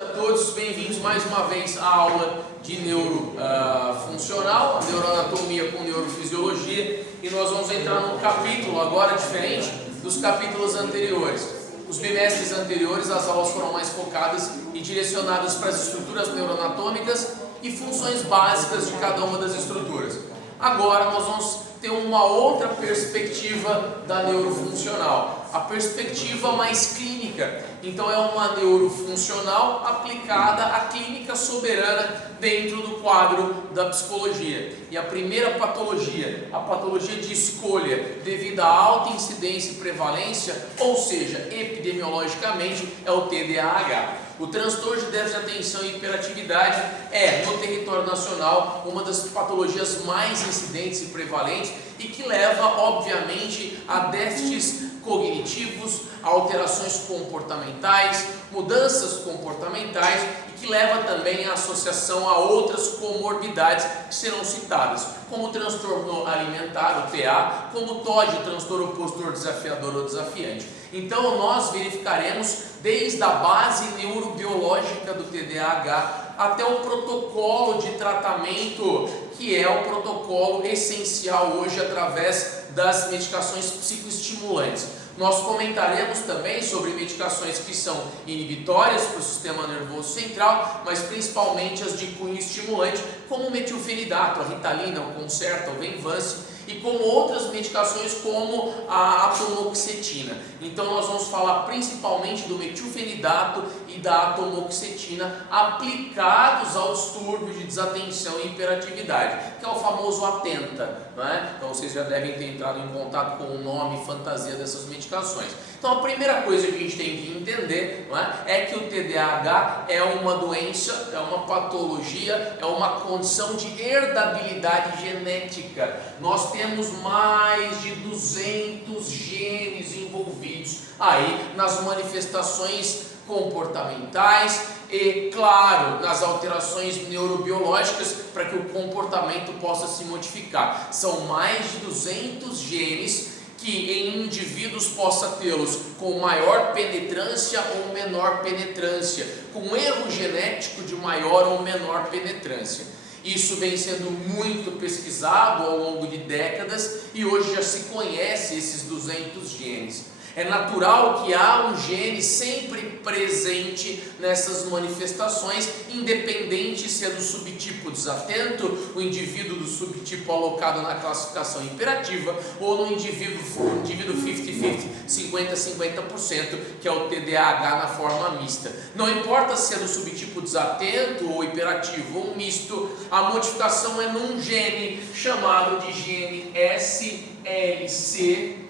A todos, bem-vindos mais uma vez à aula de neurofuncional, neuroanatomia com neurofisiologia, e nós vamos entrar num capítulo agora diferente dos capítulos anteriores. Os bimestres anteriores as aulas foram mais focadas e direcionadas para as estruturas neuroanatômicas e funções básicas de cada uma das estruturas. Agora nós vamos ter uma outra perspectiva da neurofuncional, a perspectiva mais clínica. Então é uma neurofuncional aplicada à clínica soberana dentro do quadro da psicologia. E a primeira patologia, a patologia de escolha devido à alta incidência e prevalência, ou seja, epidemiologicamente, é o TDAH. O transtorno de déficit de atenção e hiperatividade é, no território nacional, uma das patologias mais incidentes e prevalentes e que leva, obviamente, a déficits cognitivos, a alterações comportamentais, mudanças comportamentais e que leva também à associação a outras comorbidades que serão citadas, como o transtorno alimentar, o TA, como o TOD, o transtorno opositor desafiador ou desafiante. Então nós verificaremos desde a base neurobiológica do TDAH até o protocolo de tratamento, que é o protocolo essencial hoje através das medicações psicoestimulantes. Nós comentaremos também sobre medicações que são inibitórias para o sistema nervoso central, mas principalmente as de cunho estimulante, como o metilfenidato, a Ritalina, o Concerta, o Venvance, e como outras medicações como a atomoxetina. Então nós vamos falar principalmente do metilfenidato e da atomoxetina aplicados ao distúrbio de desatenção e hiperatividade, que é o famoso Atenta, né? Então vocês já devem ter entrado em contato com o nome e fantasia dessas medicações. Então a primeira coisa que a gente tem que entender, não é que o TDAH é uma doença, é uma patologia, é uma condição de herdabilidade genética. Nós temos mais de 200 genes envolvidos aí nas manifestações comportamentais e, claro, nas alterações neurobiológicas para que o comportamento possa se modificar. São mais de 200 genes que em indivíduos possa tê-los com maior penetrância ou menor penetrância, com erro genético de maior ou menor penetrância. Isso vem sendo muito pesquisado ao longo de décadas e hoje já se conhece esses 200 genes. É natural que há um gene sempre presente nessas manifestações, independente se é do subtipo desatento, o indivíduo do subtipo alocado na classificação imperativa, ou no indivíduo 50-50, 50-50%, que é o TDAH na forma mista. Não importa se é do subtipo desatento ou hiperativo ou misto, a modificação é num gene chamado de gene SLC.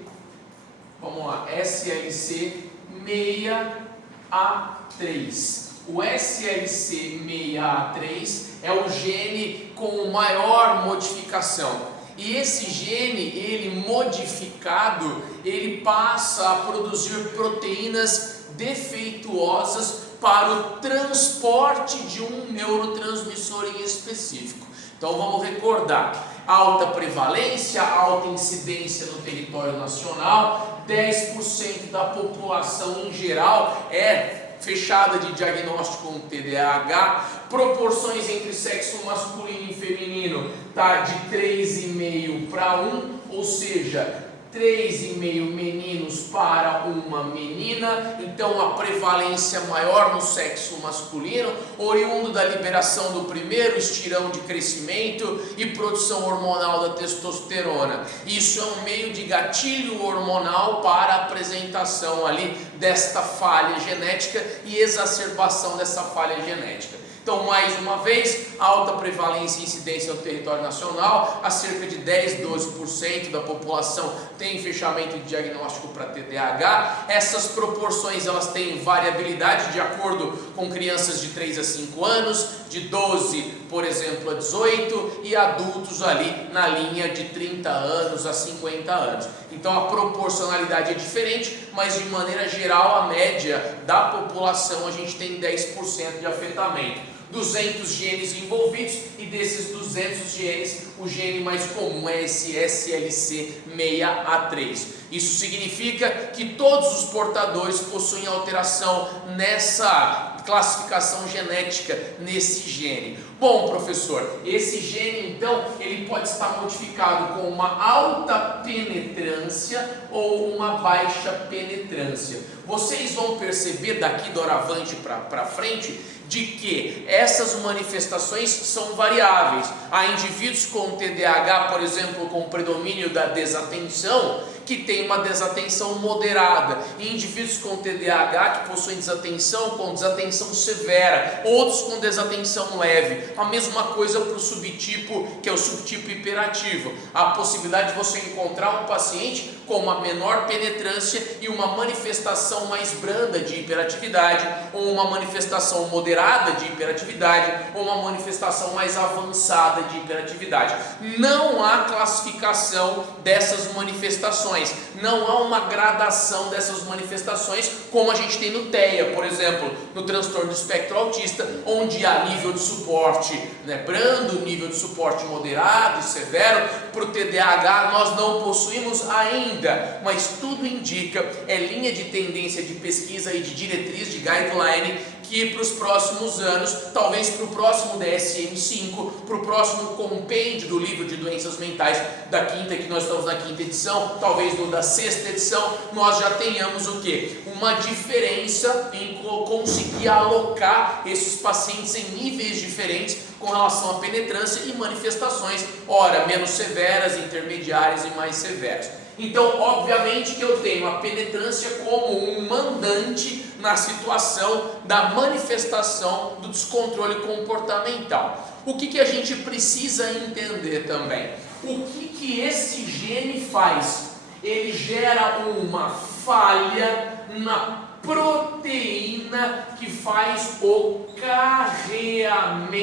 Vamos lá, SLC6A3. O SLC6A3 é o gene com maior modificação. E esse gene, ele modificado, ele passa a produzir proteínas defeituosas para o transporte de um neurotransmissor em específico. Então vamos recordar: alta prevalência, alta incidência no território nacional, 10% da população em geral é fechada de diagnóstico com TDAH, proporções entre sexo masculino e feminino tá de 3,5 para 1, ou seja, 3,5 meninos para uma menina. Então a prevalência maior no sexo masculino, oriundo da liberação do primeiro estirão de crescimento e produção hormonal da testosterona. Isso é um meio de gatilho hormonal para a apresentação ali desta falha genética e exacerbação dessa falha genética. Então, mais uma vez, alta prevalência e incidência no território nacional, a cerca de 10-12% da população tem fechamento de diagnóstico para TDAH. Essas proporções elas têm variabilidade de acordo com crianças de 3 a 5 anos, de 12, por exemplo, a 18 e adultos ali na linha de 30 anos a 50 anos. Então a proporcionalidade é diferente, mas de maneira geral a média da população a gente tem 10% de afetamento. 200 genes envolvidos e desses 200 genes, o gene mais comum é esse SLC6A3. Isso significa que todos os portadores possuem alteração nessa classificação genética nesse gene? Bom, professor, esse gene então ele pode estar modificado com uma alta penetrância ou uma baixa penetrância. Vocês vão perceber daqui doravante para frente de que essas manifestações são variáveis. Há indivíduos com TDAH, por exemplo, com predomínio da desatenção, que tem uma desatenção moderada, e indivíduos com TDAH que possuem desatenção com desatenção severa, outros com desatenção leve. A mesma coisa para o subtipo, que é o subtipo hiperativo. Há a possibilidade de você encontrar um paciente com uma menor penetrância e uma manifestação mais branda de hiperatividade, ou uma manifestação moderada de hiperatividade, ou uma manifestação mais avançada de hiperatividade. Não há classificação dessas manifestações. Não há uma gradação dessas manifestações como a gente tem no TEA, por exemplo, no transtorno do espectro autista, onde há nível de suporte brando, nível de suporte moderado e severo. Para o TDAH nós não possuímos ainda, mas tudo indica, é linha de tendência de pesquisa e de diretriz, de guideline, que para os próximos anos, talvez para o próximo DSM-5, para o próximo compêndio do livro de doenças mentais da quinta, que nós estamos na quinta edição, talvez no da sexta edição, nós já tenhamos o quê? Uma diferença em conseguir alocar esses pacientes em níveis diferentes com relação à penetrância e manifestações, ora menos severas, intermediárias e mais severas. Então, obviamente que eu tenho a penetrância como um mandante na situação da manifestação do descontrole comportamental. O que a gente precisa entender também? O que esse gene faz? Ele gera uma falha na proteína que faz o carreamento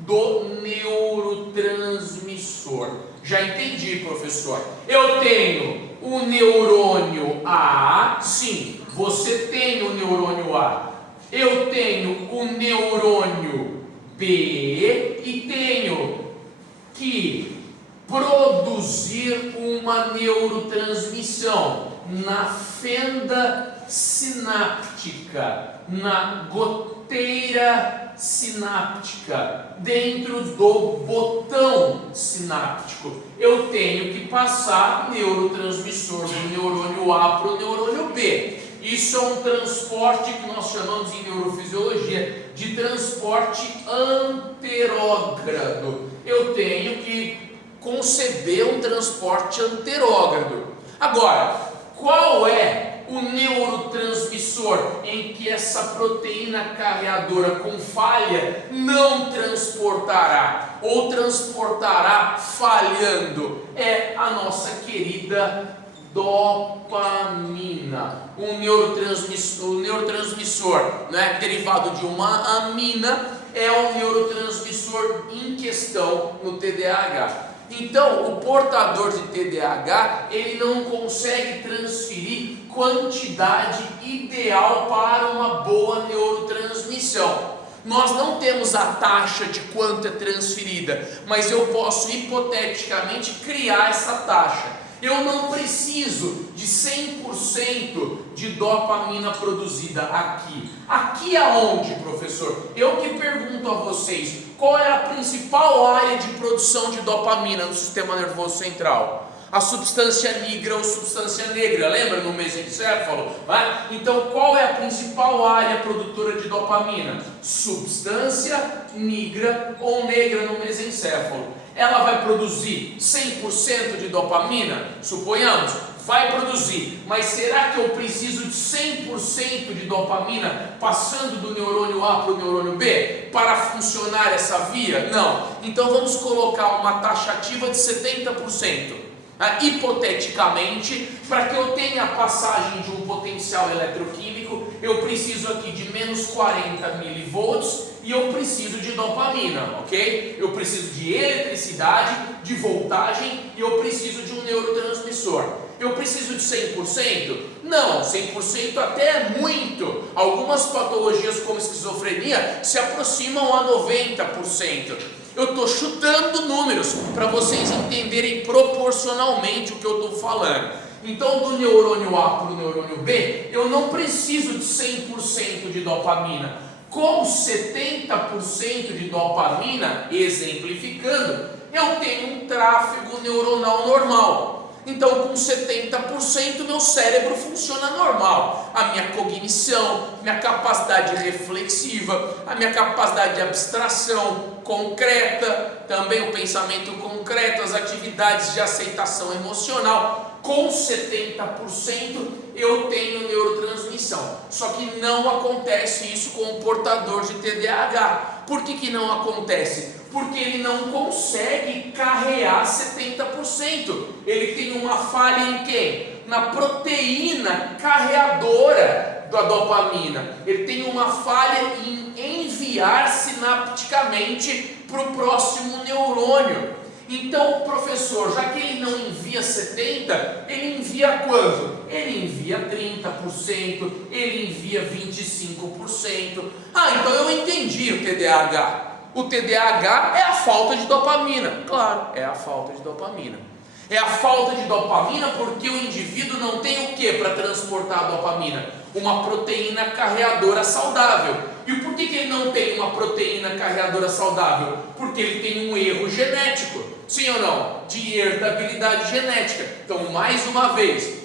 do neurotransmissor. Já entendi, professor. Eu tenho o neurônio A, sim, você tem o neurônio A. Eu tenho o neurônio B e tenho que produzir uma neurotransmissão na fenda sináptica, na goteira sináptica, dentro do botão sináptico. Eu tenho que passar neurotransmissor do neurônio A para o neurônio B. Isso é um transporte que nós chamamos em neurofisiologia de transporte anterógrado. Eu tenho que conceber um transporte anterógrado. Agora, qual é o neurotransmissor em que essa proteína carreadora com falha não transportará, ou transportará falhando? É a nossa querida dopamina. O neurotransmissor, derivado de uma amina, é o neurotransmissor em questão no TDAH. Então, o portador de TDAH, ele não consegue transferir quantidade ideal para uma boa neurotransmissão. Nós não temos a taxa de quanto é transferida, mas eu posso hipoteticamente criar essa taxa. Eu não preciso de 100% de dopamina produzida aqui. Aqui aonde, professor? Eu que pergunto a vocês, qual é a principal área de produção de dopamina no sistema nervoso central? A substância nigra ou substância negra, lembra no mesencéfalo? Então, qual é a principal área produtora de dopamina? Substância nigra ou negra no mesencéfalo. Ela vai produzir 100% de dopamina? Suponhamos, vai produzir, mas será que eu preciso de 100% de dopamina passando do neurônio A para o neurônio B para funcionar essa via? Não. Então vamos colocar uma taxativa de 70%. Hipoteticamente, para que eu tenha a passagem de um potencial eletroquímico, eu preciso aqui de menos 40 milivolts e eu preciso de dopamina, ok? Eu preciso de eletricidade, de voltagem e eu preciso de um neurotransmissor. Eu preciso de 100%? Não, 100% até é muito. Algumas patologias como esquizofrenia se aproximam a 90%. Eu estou chutando números para vocês entenderem proporcionalmente o que eu estou falando. Então, do neurônio A para o neurônio B, eu não preciso de 100% de dopamina. com 70% de dopamina, exemplificando, eu tenho um tráfego neuronal normal. Então, com 70%, meu cérebro funciona normal. A minha cognição, minha capacidade reflexiva, a minha capacidade de abstração concreta, também o pensamento concreto, as atividades de aceitação emocional. Com 70%, eu tenho neurotransmissão. Só que não acontece isso com o portador de TDAH. Por que não acontece? Porque ele não consegue carrear 70%. Ele tem uma falha em quem? Na proteína carreadora da dopamina. Ele tem uma falha em enviar sinapticamente para o próximo neurônio. Então, professor, já que ele não envia 70%, ele envia quanto? Ele envia 30%, ele envia 25%. Então eu entendi o TDAH. O TDAH é a falta de dopamina. Claro, é a falta de dopamina. É a falta de dopamina porque o indivíduo não tem o que para transportar a dopamina? Uma proteína carreadora saudável. E por que ele não tem uma proteína carreadora saudável? Porque ele tem um erro genético. Sim ou não? De herdabilidade genética. Então, mais uma vez,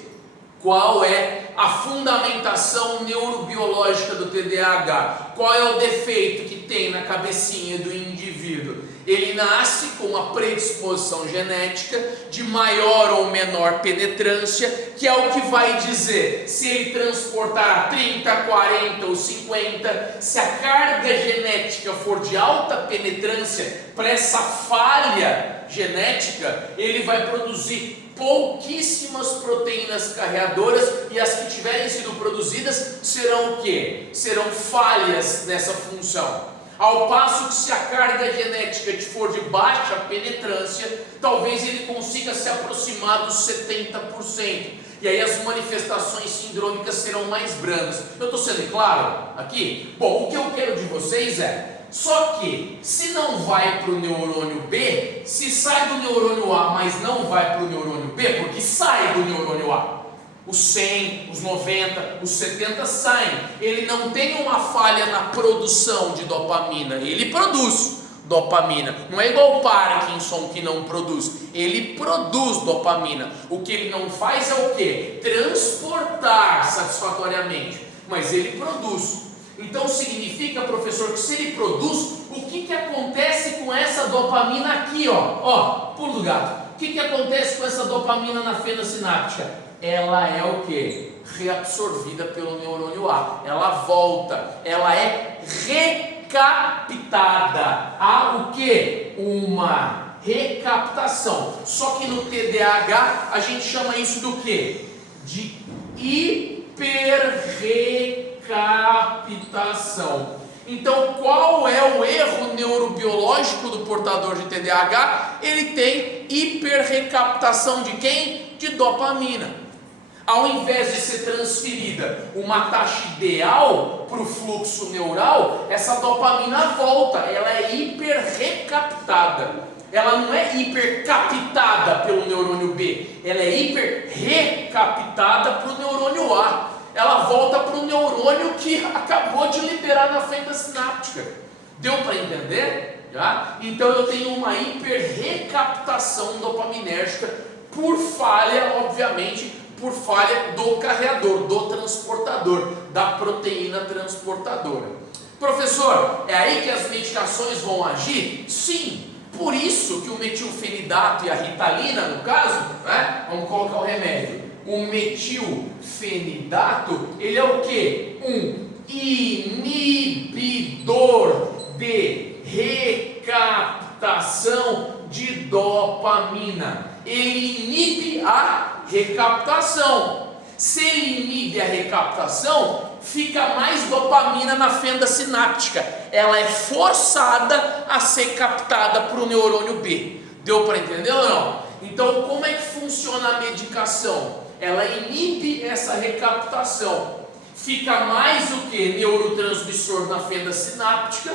qual é a fundamentação neurobiológica do TDAH? Qual é o defeito que tem na cabecinha do indivíduo? Ele nasce com uma predisposição genética de maior ou menor penetrância, que é o que vai dizer se ele transportar 30, 40 ou 50, se a carga genética for de alta penetrância para essa falha genética, ele vai produzir pouquíssimas proteínas carreadoras, e as que tiverem sido produzidas serão o quê? Serão falhas nessa função. Ao passo que se a carga genética for de baixa penetrância, talvez ele consiga se aproximar dos 70%. E aí as manifestações sindrômicas serão mais brandas. Eu estou sendo claro aqui? Bom, o que eu quero de vocês é, só que se não vai para o neurônio B, se sai do neurônio A, mas não vai para o neurônio B, porque sai do neurônio A. Os 100, os 90, os 70 saem. Ele não tem uma falha na produção de dopamina. Ele produz dopamina. Não é igual o Parkinson que não produz. Ele produz dopamina. O que ele não faz é o quê? Transportar satisfatoriamente. Mas ele produz. Então significa, professor, que se ele produz, o que acontece com essa dopamina aqui, ó? Pulo do gato. O que acontece com essa dopamina na fenda sináptica? Ela é o que? Reabsorvida pelo neurônio A. Ela volta, ela é recaptada. Há o que? Uma recaptação. Só que no TDAH a gente chama isso do que? De hiperrecaptação. Então, qual é o erro neurobiológico do portador de TDAH? Ele tem hiperrecaptação de quem? De dopamina. Ao invés de ser transferida uma taxa ideal para o fluxo neural, essa dopamina volta, ela é hiperrecaptada. Ela não é hipercaptada pelo neurônio B, ela é hiperrecaptada para o neurônio A. Ela volta para o neurônio que acabou de liberar na fenda sináptica. Deu para entender? Já? Então eu tenho uma hiperrecaptação dopaminérgica por falha, obviamente, por falha do carreador, do transportador, da proteína transportadora. Professor, é aí que as medicações vão agir? Sim, por isso que o metilfenidato e a ritalina, no caso, né? Vamos colocar o remédio. O metilfenidato, ele é o que? Um inibidor de recaptação de dopamina. Ele inibe a recaptação. Se ele inibe a recaptação, fica mais dopamina na fenda sináptica. Ela é forçada a ser captada para o neurônio B. Deu para entender ou não? Então, como é que funciona a medicação? Ela inibe essa recaptação. Fica mais o que? Neurotransmissor na fenda sináptica.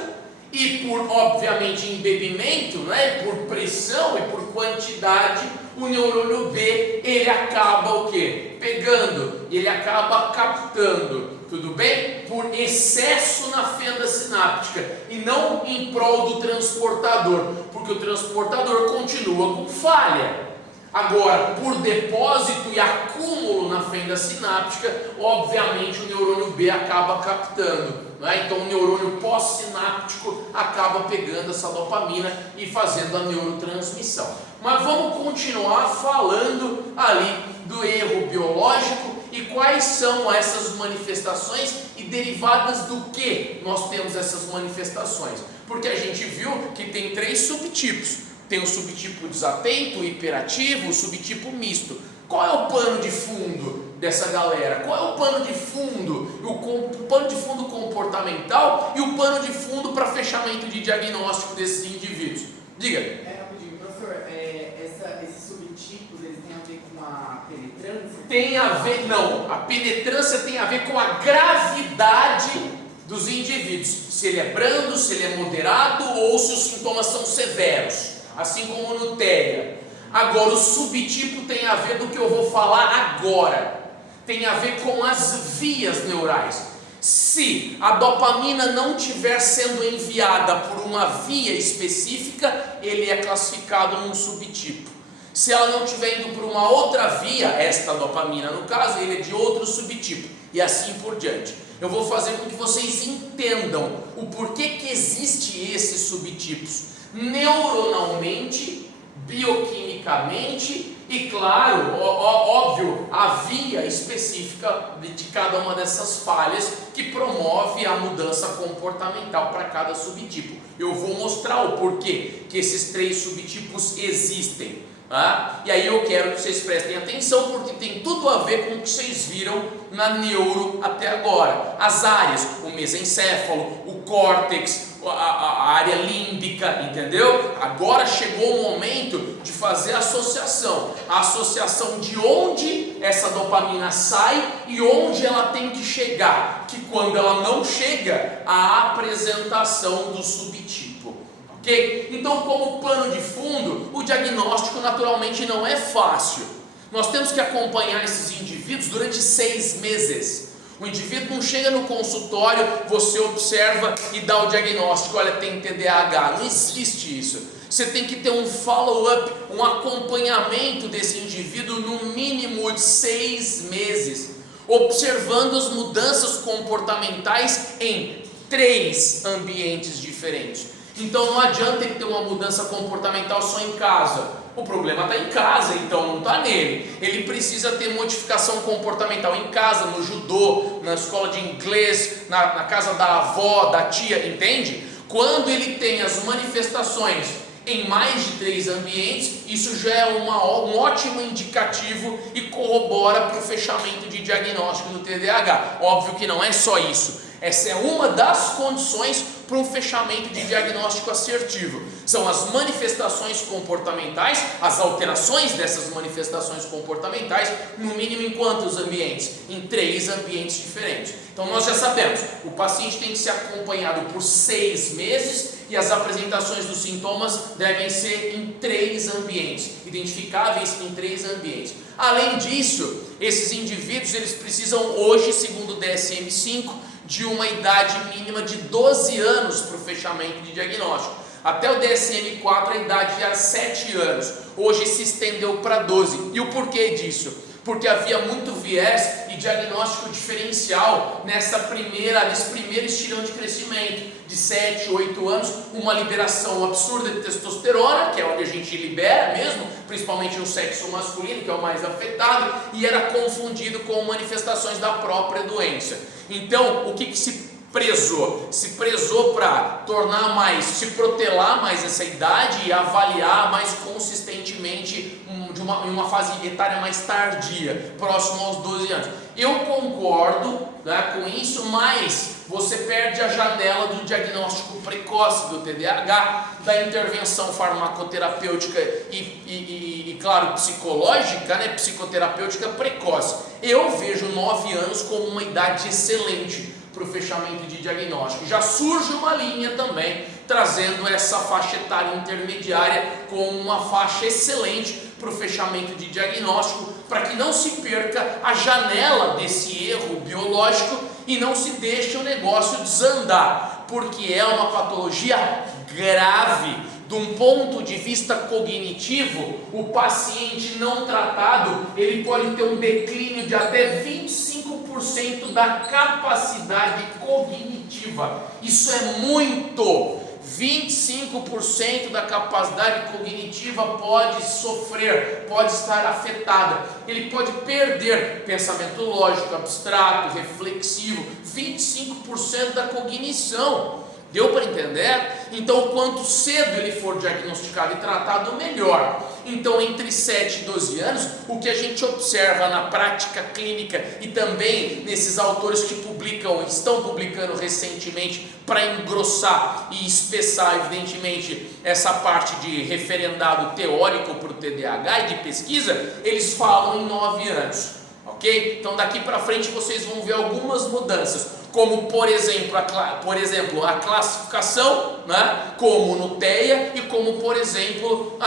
E por, obviamente, embebimento, né? Por pressão e por quantidade, o neurônio B, ele acaba o quê? Pegando, ele acaba captando tudo bem? Por excesso na fenda sináptica e não em prol do transportador, porque o transportador continua com falha. Agora, por depósito e acúmulo na fenda sináptica, obviamente o neurônio B acaba captando, né? Então o neurônio pós-sináptico acaba pegando essa dopamina e fazendo a neurotransmissão. Mas vamos continuar falando ali do erro biológico e quais são essas manifestações e derivadas do que nós temos essas manifestações. Porque a gente viu que tem 3 subtipos. Tem o subtipo desatento, hiperativo, o subtipo misto. Qual é o pano de fundo dessa galera? Qual é o pano de fundo? O pano de fundo comportamental e o pano de fundo para fechamento de diagnóstico desses indivíduos. Diga. Rapidinho, professor, esses subtipos, eles têm a ver com a penetrância? Tem a ver, não, a penetrância tem a ver com a gravidade dos indivíduos. Se ele é brando, se ele é moderado ou se os sintomas são severos. Assim como no TEA. Agora, o subtipo tem a ver do que eu vou falar agora. Tem a ver com as vias neurais. Se a dopamina não estiver sendo enviada por uma via específica, ele é classificado num subtipo. Se ela não estiver indo por uma outra via, esta dopamina no caso, ele é de outro subtipo. E assim por diante. Eu vou fazer com que vocês entendam o porquê que existe esses subtipos. Neuronalmente, bioquimicamente e, claro, óbvio, a via específica de cada uma dessas falhas que promove a mudança comportamental para cada subtipo. Eu vou mostrar o porquê que esses 3 subtipos existem. Tá? E aí eu quero que vocês prestem atenção porque tem tudo a ver com o que vocês viram na neuro até agora. As áreas, o mesencéfalo, o córtex, a área límbica, entendeu? Agora chegou o momento de fazer a associação de onde essa dopamina sai e onde ela tem que chegar, que quando ela não chega, a apresentação do subtipo. Okay? Então, como pano de fundo, o diagnóstico naturalmente não é fácil. Nós temos que acompanhar esses indivíduos durante 6 meses. O indivíduo não chega no consultório, você observa e dá o diagnóstico, olha, tem TDAH. Não existe isso. Você tem que ter um follow-up, um acompanhamento desse indivíduo no mínimo de 6 meses, observando as mudanças comportamentais em 3 ambientes diferentes. Então não adianta ele ter uma mudança comportamental só em casa. O problema está em casa, então não está nele. Ele precisa ter modificação comportamental em casa, no judô, na escola de inglês, na casa da avó, da tia, entende? Quando ele tem as manifestações em mais de 3 ambientes, isso já é um ótimo indicativo e corrobora para o fechamento de diagnóstico do TDAH. Óbvio que não é só isso. Essa é uma das condições para um fechamento de diagnóstico assertivo. São as manifestações comportamentais, as alterações dessas manifestações comportamentais, no mínimo em quantos ambientes? Em 3 ambientes diferentes. Então nós já sabemos, o paciente tem que ser acompanhado por 6 meses e as apresentações dos sintomas devem ser em 3 ambientes, identificáveis em 3 ambientes. Além disso, esses indivíduos eles precisam hoje, segundo o DSM-5, de uma idade mínima de 12 anos para o fechamento de diagnóstico. Até o DSM-4 a idade era 7 anos, hoje se estendeu para 12. E o porquê disso? Porque havia muito viés e diagnóstico diferencial nesse primeiro estirão de crescimento, de 7, 8 anos, uma liberação absurda de testosterona, que é onde a gente libera mesmo, principalmente no sexo masculino, que é o mais afetado, e era confundido com manifestações da própria doença. Então, o que se prezou? Se prezou para se protelar mais essa idade e avaliar mais consistentemente em uma fase etária mais tardia, próximo aos 12 anos. Eu concordo, né, com isso, mas você perde a janela do diagnóstico precoce do TDAH, da intervenção farmacoterapêutica e claro, psicológica, né, psicoterapêutica precoce. Eu vejo 9 anos como uma idade excelente para o fechamento de diagnóstico. Já surge uma linha também, trazendo essa faixa etária intermediária como uma faixa excelente para o fechamento de diagnóstico, para que não se perca a janela desse erro biológico e não se deixa o negócio desandar, porque é uma patologia grave. De um ponto de vista cognitivo, o paciente não tratado, ele pode ter um declínio de até 25% da capacidade cognitiva. Isso é muito! 25% da capacidade cognitiva pode sofrer, pode estar afetada. Ele pode perder pensamento lógico, abstrato, reflexivo, 25% da cognição. Deu para entender? Então, quanto cedo ele for diagnosticado e tratado, melhor. Então, entre 7 e 12 anos, o que a gente observa na prática clínica e também nesses autores que publicam, estão publicando recentemente para engrossar e espessar, evidentemente, essa parte de referendado teórico para o TDAH e de pesquisa, eles falam em 9 anos. Ok? Então, daqui para frente vocês vão ver algumas mudanças, como por exemplo a classificação, né? Como no TEA e como por exemplo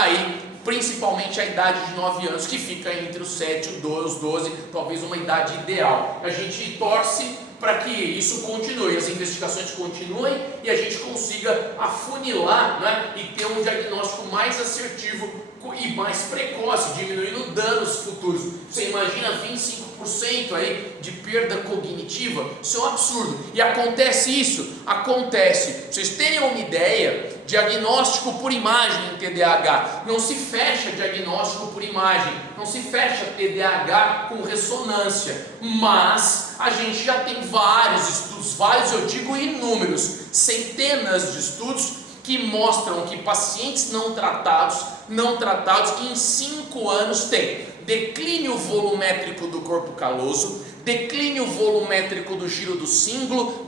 principalmente a idade de 9 anos, que fica entre os 7 e os 12, talvez uma idade ideal. A gente torce para que isso continue, as investigações continuem e a gente consiga afunilar, né? E ter um diagnóstico mais assertivo e mais precoce, diminuindo danos futuros. Você imagina 25% aí de perda cognitiva? Isso é um absurdo. E acontece isso? Acontece. Pra vocês terem uma ideia, diagnóstico por imagem em TDAH. Não se fecha diagnóstico por imagem, não se fecha TDAH com ressonância, mas a gente já tem vários estudos, eu digo inúmeros, centenas de estudos que mostram que pacientes não tratados em 5 anos têm declínio volumétrico do corpo caloso, declínio volumétrico do giro do cíngulo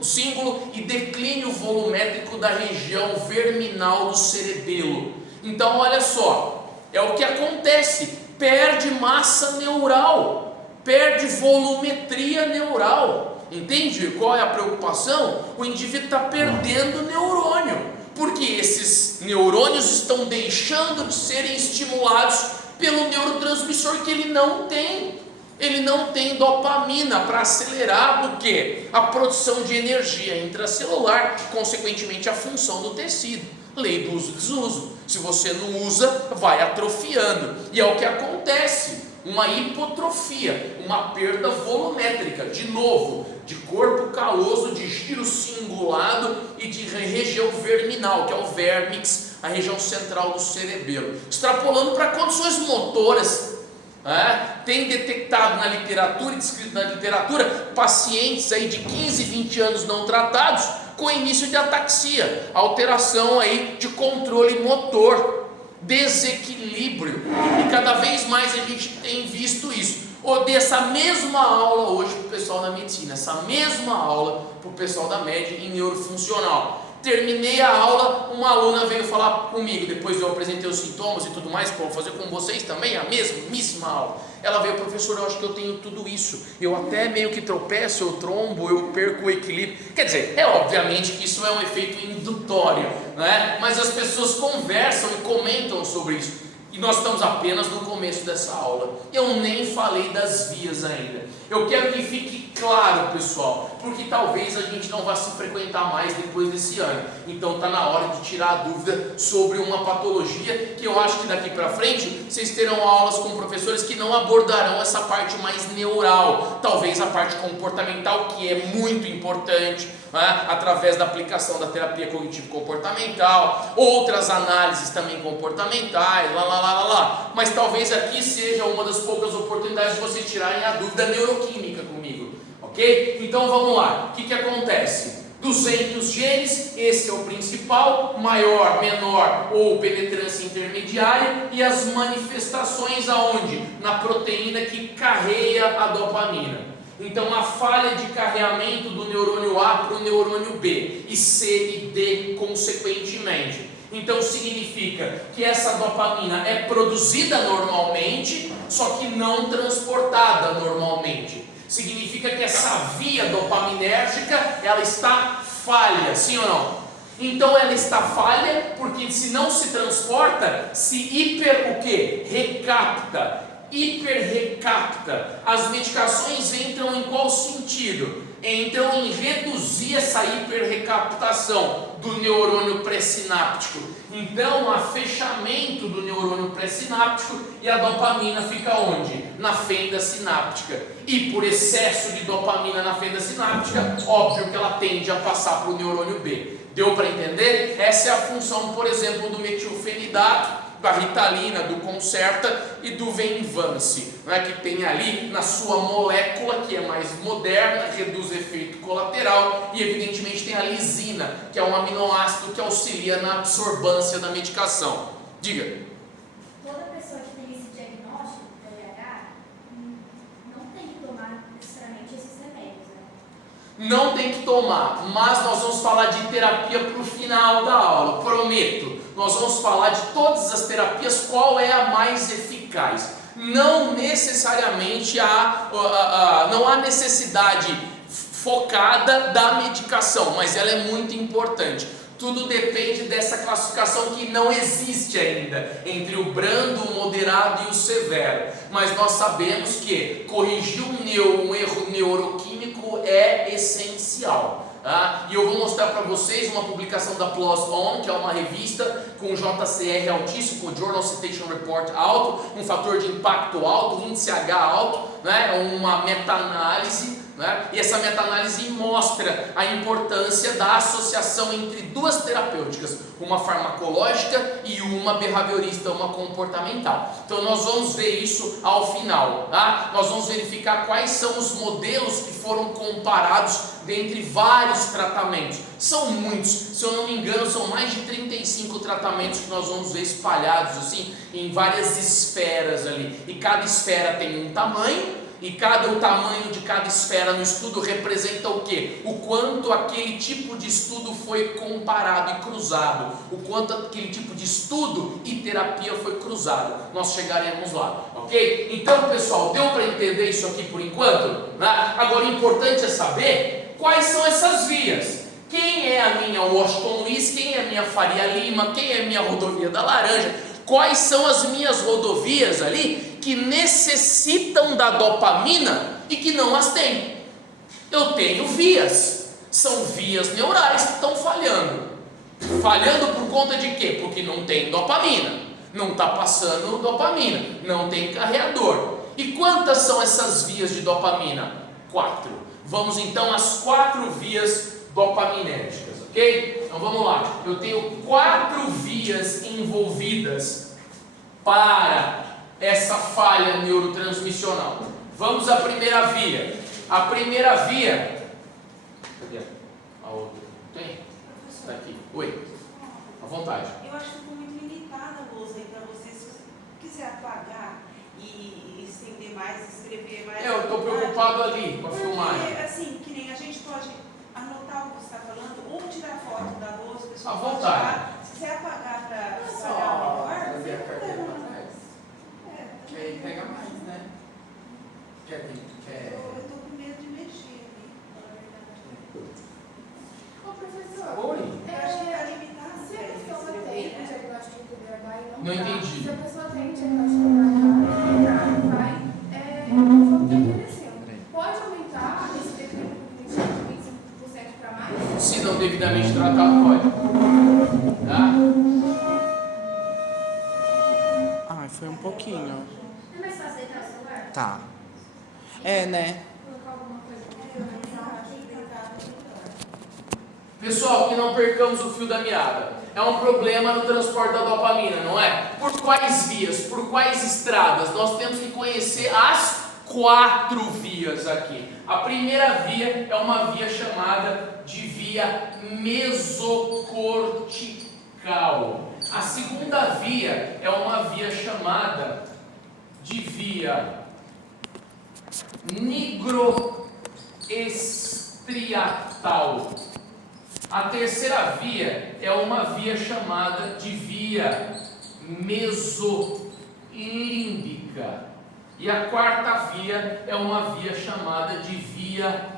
e declínio volumétrico da região verminal do cerebelo. Então olha só, é o que acontece, perde massa neural, perde volumetria neural. Entende qual é a preocupação? O indivíduo está perdendo neurônio, porque esses neurônios estão deixando de serem estimulados pelo neurotransmissor que ele não tem. Ele não tem dopamina para acelerar o quê? A produção de energia intracelular, consequentemente a função do tecido. Lei do uso e desuso. Se você não usa, vai atrofiando. E é o que acontece. Uma hipotrofia, uma perda volumétrica, de novo, de corpo caloso, de giro cingulado e de região verminal, que é o vérmix, a região central do cerebelo. Extrapolando para condições motoras, tem detectado na literatura, descrito na literatura, pacientes aí de 15, 20 anos não tratados, com início de ataxia, alteração aí de controle motor, desequilíbrio, e cada vez mais a gente tem visto isso. Ou dessa mesma aula hoje para o pessoal da medicina, essa mesma aula para o pessoal da média em neurofuncional. Terminei a aula, uma aluna veio falar comigo, depois eu apresentei os sintomas e tudo mais, vou fazer com vocês também, a mesma aula. Ela veio, professor, eu acho que eu tenho tudo isso, eu até meio que tropeço, eu trombo, eu perco o equilíbrio. Quer dizer, é obviamente que isso é um efeito indutório, né? Mas as pessoas conversam e comentam sobre isso. E nós estamos apenas no começo dessa aula. Eu nem falei das vias ainda. Eu quero que fique claro, pessoal, porque talvez a gente não vá se frequentar mais depois desse ano. Então está na hora de tirar a dúvida sobre uma patologia que eu acho que daqui para frente vocês terão aulas com professores que não abordarão essa parte mais neural, talvez a parte comportamental, que é muito importante, né? Através da aplicação da terapia cognitivo-comportamental, outras análises também comportamentais, mas talvez aqui seja uma das poucas oportunidades de vocês tirarem a dúvida neuroquímica comigo, ok? Então vamos lá, o que acontece? 200 genes, esse é o principal, maior, menor ou penetrância intermediária, e as manifestações aonde? Na proteína que carrega a dopamina. Então a falha de carreamento do neurônio A para o neurônio B, e C e D consequentemente. Então significa que essa dopamina é produzida normalmente, só que não transportada normalmente. Significa que essa via dopaminérgica, ela está falha, sim ou não? Então ela está falha porque se não se transporta, se hiperrecapta. As medicações entram em qual sentido? entram em reduzir essa hiperrecaptação do neurônio pré-sináptico. Então, há fechamento do neurônio pré-sináptico e a dopamina fica onde? Na fenda sináptica. E por excesso de dopamina na fenda sináptica, óbvio que ela tende a passar para o neurônio B. Deu para entender? Essa é a função, por exemplo, do metilfenidato, da Ritalina, do Concerta e do Venvance, né, que tem ali na sua molécula, que é mais moderna, reduz efeito colateral, e evidentemente tem a lisina, que é um aminoácido que auxilia na absorvância da medicação. Diga. Toda pessoa que tem esse diagnóstico, TDAH, não tem que tomar necessariamente esses remédios, né? Não tem que tomar, mas nós vamos falar de terapia para o final da aula, prometo. Nós vamos falar de todas as terapias, qual é a mais eficaz. Não necessariamente não há necessidade focada da medicação, mas ela é muito importante. Tudo depende dessa classificação que não existe ainda, entre o brando, o moderado e o severo. Mas nós sabemos que corrigir um erro neuroquímico é essencial. E eu vou mostrar para vocês uma publicação da PLOS ON, que é uma revista com JCR altíssimo, com Journal Citation Report alto, um fator de impacto alto, índice H alto, né? Uma meta-análise. Né? E essa meta-análise mostra a importância da associação entre duas terapêuticas, uma farmacológica e uma behaviorista, uma comportamental. Então nós vamos ver isso ao final, tá? Nós vamos verificar quais são os modelos que foram comparados dentre vários tratamentos. São muitos, se eu não me engano, são mais de 35 tratamentos que nós vamos ver espalhados assim em várias esferas ali. E cada esfera tem um tamanho. E o tamanho de cada esfera no estudo representa o quê? O quanto aquele tipo de estudo foi comparado e cruzado. O quanto aquele tipo de estudo e terapia foi cruzado. Nós chegaremos lá, ok? Então, pessoal, deu para entender isso aqui por enquanto? Né? Agora, o importante é saber quais são essas vias. Quem é a minha Washington Luiz? Quem é a minha Faria Lima? Quem é a minha rodovia da Laranja? Quais são as minhas rodovias ali que necessitam da dopamina e que não as têm? Eu tenho vias, são vias neurais que estão falhando. Falhando por conta de quê? Porque não tem dopamina, não está passando dopamina, não tem carreador. E quantas são essas vias de dopamina? 4. Vamos então às 4 vias dopaminérgicas, ok? Então vamos lá, eu tenho 4 vias envolvidas para essa falha neurotransmissional. Vamos à primeira via. A primeira via. Cadê a outra? Tem? Está aqui. Oi. À vontade. Eu acho que ficou muito limitada a lousa aí para você. Se você quiser apagar e estender mais, escrever mais. Eu estou preocupado ali com a filmagem. Porque, assim, que nem a gente pode anotar o que você está falando ou tirar foto da lousa. À vontade. Se você apagar para Só melhor, fazer a não carteira tem para problema. trás. Que aí pega mais, né? Quer? Eu estou com medo de mexer ali, na verdade. Ô, professor, Oi. Eu acho que está limitado. se a pessoa tem um diagnóstico de TDAH e Não tá, entendi. se a pessoa tem um diagnóstico de TDAH e vai, conforme está envelhecendo, pode aumentar esse declínio cognitivo de 25% para mais? Se não devidamente tratado, pode. Tá? Ai, foi um pouquinho. É mais fácil deitar o celular? Tá. É, né? Colocar alguma coisa Pessoal, que não percamos o fio da meada. É um problema no transporte da dopamina, não é? Por quais vias, por quais estradas? Nós temos que conhecer as 4 vias aqui. A primeira via é uma via chamada de via mesocortical. A segunda via é uma via chamada de via nigroestriatal. A terceira via é uma via chamada de via mesolímbica. E a quarta via é uma via chamada de via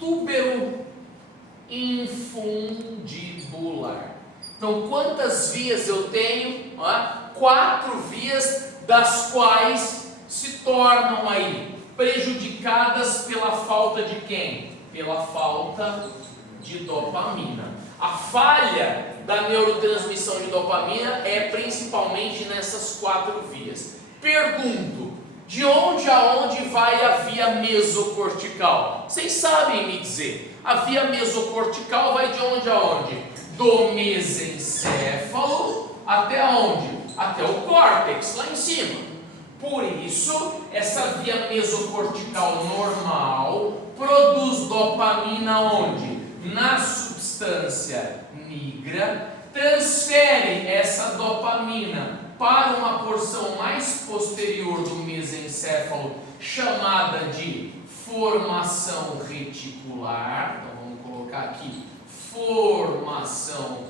túbero-infundibular. Então, quantas vias eu tenho? 4 vias, das quais se tornam aí prejudicadas pela falta de quem? Pela falta de dopamina. A falha da neurotransmissão de dopamina é principalmente nessas 4 vias. Pergunto, de onde a onde vai a via mesocortical? Vocês sabem me dizer, a via mesocortical vai de onde a onde? Do mesencéfalo até onde? Até o córtex, lá em cima. Por isso, essa via mesocortical normal produz dopamina onde? Na substância nigra, transfere essa dopamina para uma porção mais posterior do mesencéfalo, chamada de formação reticular. Então vamos colocar aqui, formação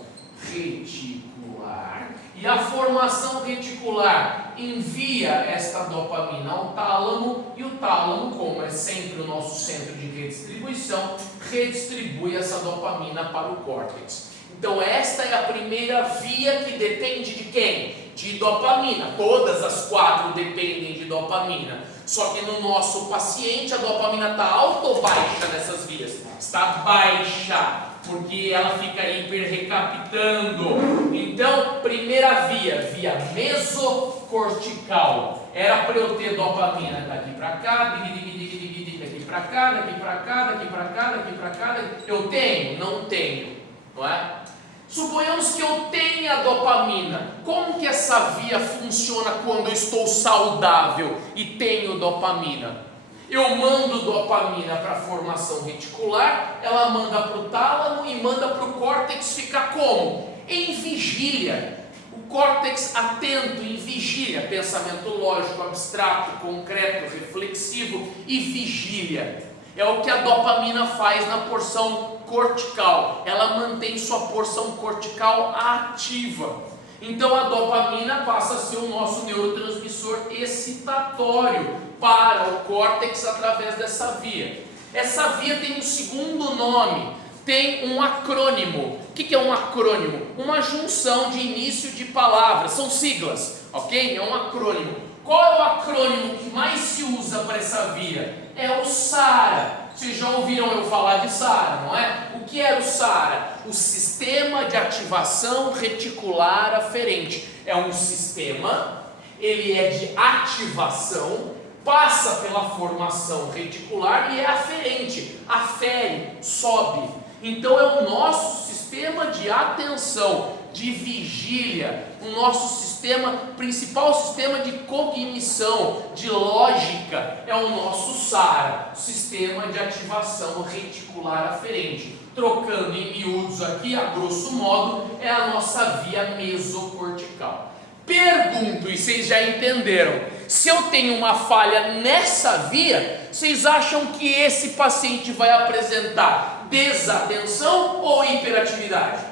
reticular. E a formação reticular envia esta dopamina ao tálamo, e o tálamo, como é sempre o nosso centro de redistribuição, redistribui essa dopamina para o córtex. Então esta é a primeira via que depende de quem? De dopamina. Todas as 4 dependem de dopamina. Só que no nosso paciente a dopamina está alta ou baixa nessas vias? Está baixa, porque ela fica hiperrecapitando. Então, primeira via, via mesocortical. Era para eu ter dopamina daqui para cá, daqui para cá, daqui para cá, daqui para cá, daqui para cá. Eu tenho? Não tenho, não é? Suponhamos que eu tenha dopamina. Como que essa via funciona quando eu estou saudável e tenho dopamina? Eu mando dopamina para a formação reticular, ela manda para o tálamo e manda para o córtex ficar como? Em vigília. O córtex atento, em vigília, pensamento lógico, abstrato, concreto, reflexivo e vigília. É o que a dopamina faz na porção cortical. Ela mantém sua porção cortical ativa. Então a dopamina passa a ser o nosso neurotransmissor excitatório para o córtex através dessa via. Essa via tem um segundo nome, tem um acrônimo. O que é um acrônimo? Uma junção de início de palavras, são siglas, ok? É um acrônimo. Qual é o acrônimo que mais se usa para essa via? É o SARA. Vocês já ouviram eu falar de SARA, não é? O que era o SARA? O Sistema de Ativação Reticular Aferente. É um sistema, ele é de ativação, passa pela formação reticular e é aferente, afere, sobe. Então é o nosso sistema de atenção, de vigília, o nosso sistema, principal sistema de cognição, de lógica, é o nosso SARA, Sistema de Ativação Reticular Aferente. Trocando em miúdos aqui, a grosso modo, é a nossa via mesocortical. Pergunto, e vocês já entenderam, se eu tenho uma falha nessa via, vocês acham que esse paciente vai apresentar desatenção ou hiperatividade?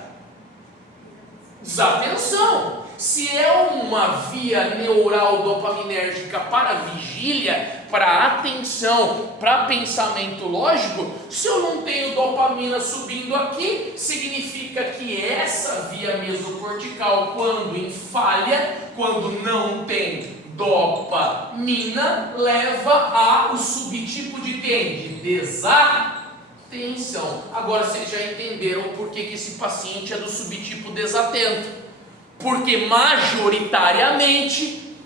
Desatenção. Se é uma via neural dopaminérgica para vigília, para atenção, para pensamento lógico, se eu não tenho dopamina subindo aqui, significa que essa via mesocortical, quando em falha, quando não tem dopamina, leva a o subtipo de quem? De desatenção. Agora vocês já entenderam por que esse paciente é do subtipo desatento. Porque majoritariamente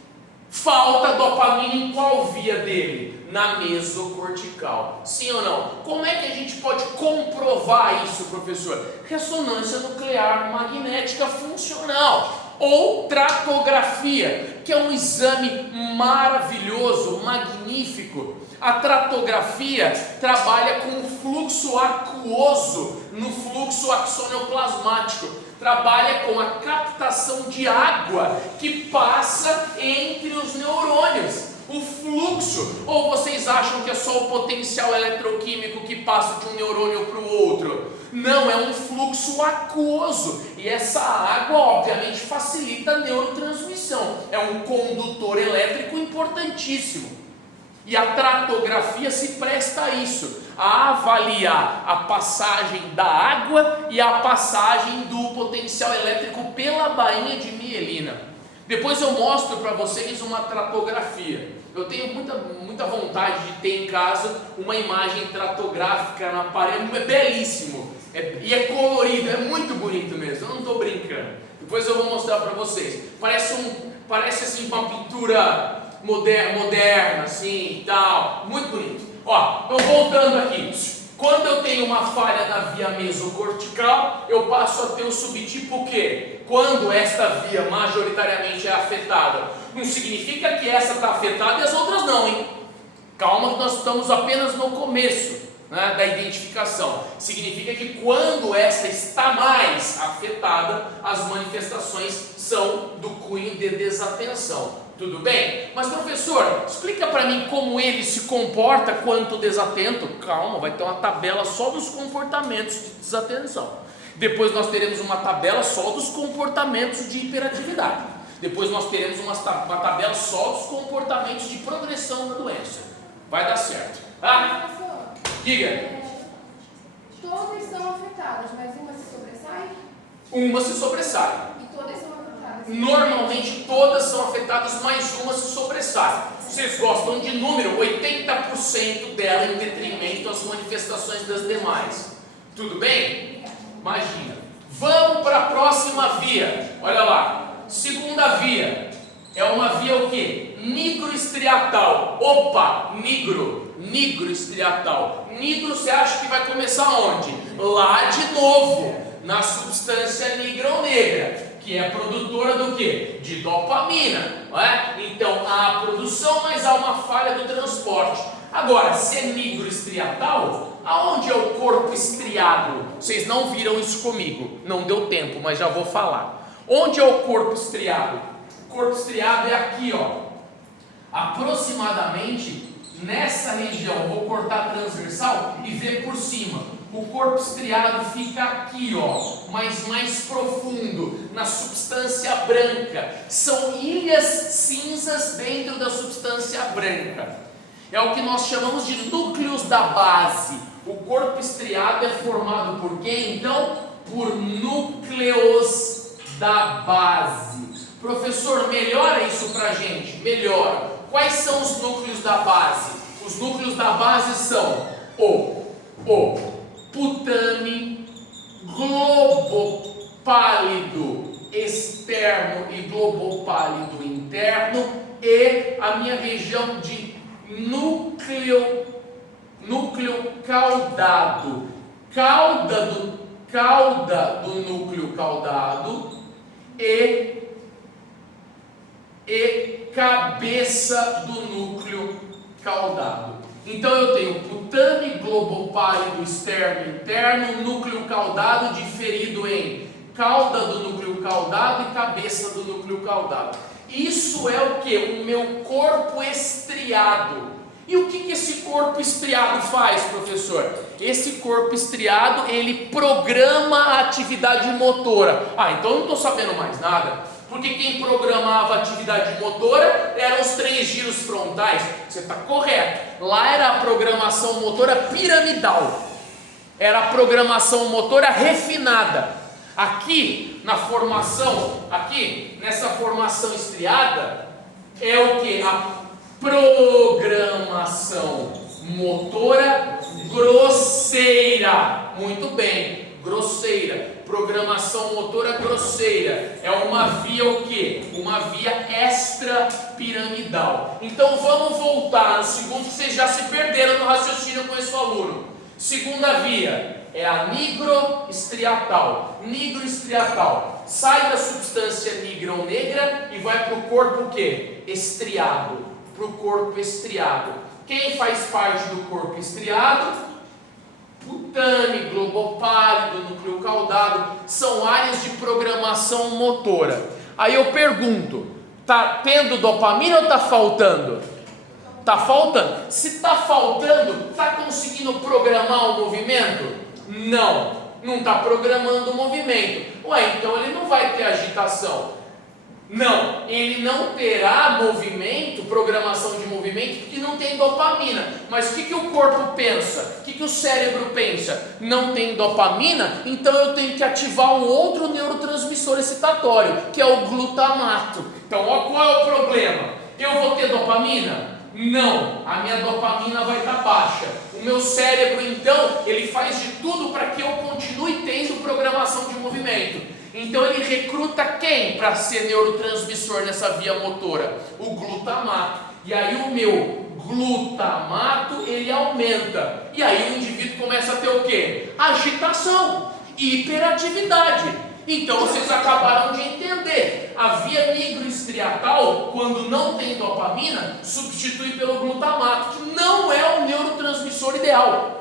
falta dopamina em qual via dele? Na mesocortical. Sim ou não? Como é que a gente pode comprovar isso, professor? Ressonância nuclear magnética funcional. Ou tratografia, que é um exame maravilhoso, magnífico. A tratografia trabalha com o fluxo aquoso no fluxo axoneoplasmático. Trabalha com a captação de água que passa entre os neurônios. O fluxo, ou vocês acham que é só o potencial eletroquímico que passa de um neurônio para o outro? Não, é um fluxo aquoso. E essa água, obviamente, facilita a neurotransmissão. É um condutor elétrico importantíssimo. E a tratografia se presta a isso, a avaliar a passagem da água e a passagem do potencial elétrico pela bainha de mielina. Depois eu mostro para vocês uma tratografia. Eu tenho muita vontade de ter em casa uma imagem tratográfica na parede, é belíssimo, e é colorido, é muito bonito mesmo, eu não estou brincando. Depois eu vou mostrar para vocês. Parece assim uma pintura moderna, assim e tal, muito bonito. Ó, então voltando aqui, quando eu tenho uma falha na via mesocortical, eu passo a ter o subtipo o quê? Quando esta via majoritariamente é afetada, não significa que essa está afetada e as outras não, hein? Calma que nós estamos apenas no começo, né, da identificação. Significa que quando esta está mais afetada, as manifestações são do cunho de desatenção. Tudo bem? Mas professor, explica para mim como ele se comporta quanto desatento. Calma, vai ter uma tabela só dos comportamentos de desatenção. Depois nós teremos uma tabela só dos comportamentos de hiperatividade. Depois nós teremos uma tabela só dos comportamentos de progressão da doença. Vai dar certo. Ah? Professor, Diga. todas são afetadas, mas uma se sobressai? Uma se sobressai. E todas são afetadas? Normalmente todas são afetadas, mas uma se sobressai. Vocês gostam de número? 80% dela em detrimento às manifestações das demais. Tudo bem? Imagina. Vamos para a próxima via. Olha lá. Segunda via. É uma via o quê? Nigroestriatal. Opa, nigroestriatal. Nigro você acha que vai começar onde? Lá de novo, na substância nigra ou negra, que é produtora do quê? De dopamina, não é? Então há a produção, mas há uma falha do transporte. Agora, se é nigroestriatal, aonde é o corpo estriado? Vocês não viram isso comigo, não deu tempo, mas já vou falar. Onde é o corpo estriado? O corpo estriado é aqui, ó. Aproximadamente nessa região. Vou cortar a transversal e ver por cima. O corpo estriado fica aqui, ó, mas mais profundo, na substância branca. São ilhas cinzas dentro da substância branca. É o que nós chamamos de núcleos da base. O corpo estriado é formado por quê? Então, por núcleos da base. Professor, melhora isso pra gente? Melhora. Quais são os núcleos da base? Os núcleos da base são o putame, globopálido externo e globopálido interno, e a minha região de núcleo caudado, cauda do núcleo caudado e cabeça do núcleo caudado. Então eu tenho putame, globopálido externo e interno, núcleo caudado diferido em cauda do núcleo caudado e cabeça do núcleo caudado. Isso é o que? O meu corpo estriado. E o que esse corpo estriado faz, professor? Esse corpo estriado, ele programa a atividade motora. Então eu não estou sabendo mais nada. Porque quem programava a atividade motora eram os 3 giros frontais. Você está correto. Lá era a programação motora piramidal. Era a programação motora refinada. Aqui, nessa formação estriada, é o que? A programação motora grosseira. Muito bem, grosseira. Programação motora grosseira é uma via o quê? Uma via extrapiramidal. Então vamos voltar no segundo, que vocês já se perderam no raciocínio com esse aluno. Segunda via é a nigroestriatal. Nigroestriatal sai da substância nigra ou negra e vai para o corpo o quê? Estriado. Para o corpo estriado. Quem faz parte do corpo estriado? Putame, globopálido, núcleo caudado, são áreas de programação motora. Aí eu pergunto, tá tendo dopamina ou tá faltando? Tá faltando. Se tá faltando, tá conseguindo programar o movimento? Não tá programando o movimento. Então ele não vai ter agitação. Não, ele não terá movimento, programação de movimento, porque não tem dopamina. Mas o que o corpo pensa? O que o cérebro pensa? Não tem dopamina, então eu tenho que ativar um outro neurotransmissor. neurotransmissor excitatório, que é o glutamato. Então, ó, qual é o problema? Eu vou ter dopamina? Não, a minha dopamina vai estar baixa. O meu cérebro, então, ele faz de tudo para que eu continue tendo programação de movimento. Então ele recruta quem para ser neurotransmissor nessa via motora? O glutamato. E aí o meu glutamato, ele aumenta. E aí o indivíduo começa a ter o quê? Agitação, hiperatividade. Então vocês acabaram de entender. A via nigroestriatal, quando não tem dopamina, substitui pelo glutamato, que não é o neurotransmissor ideal.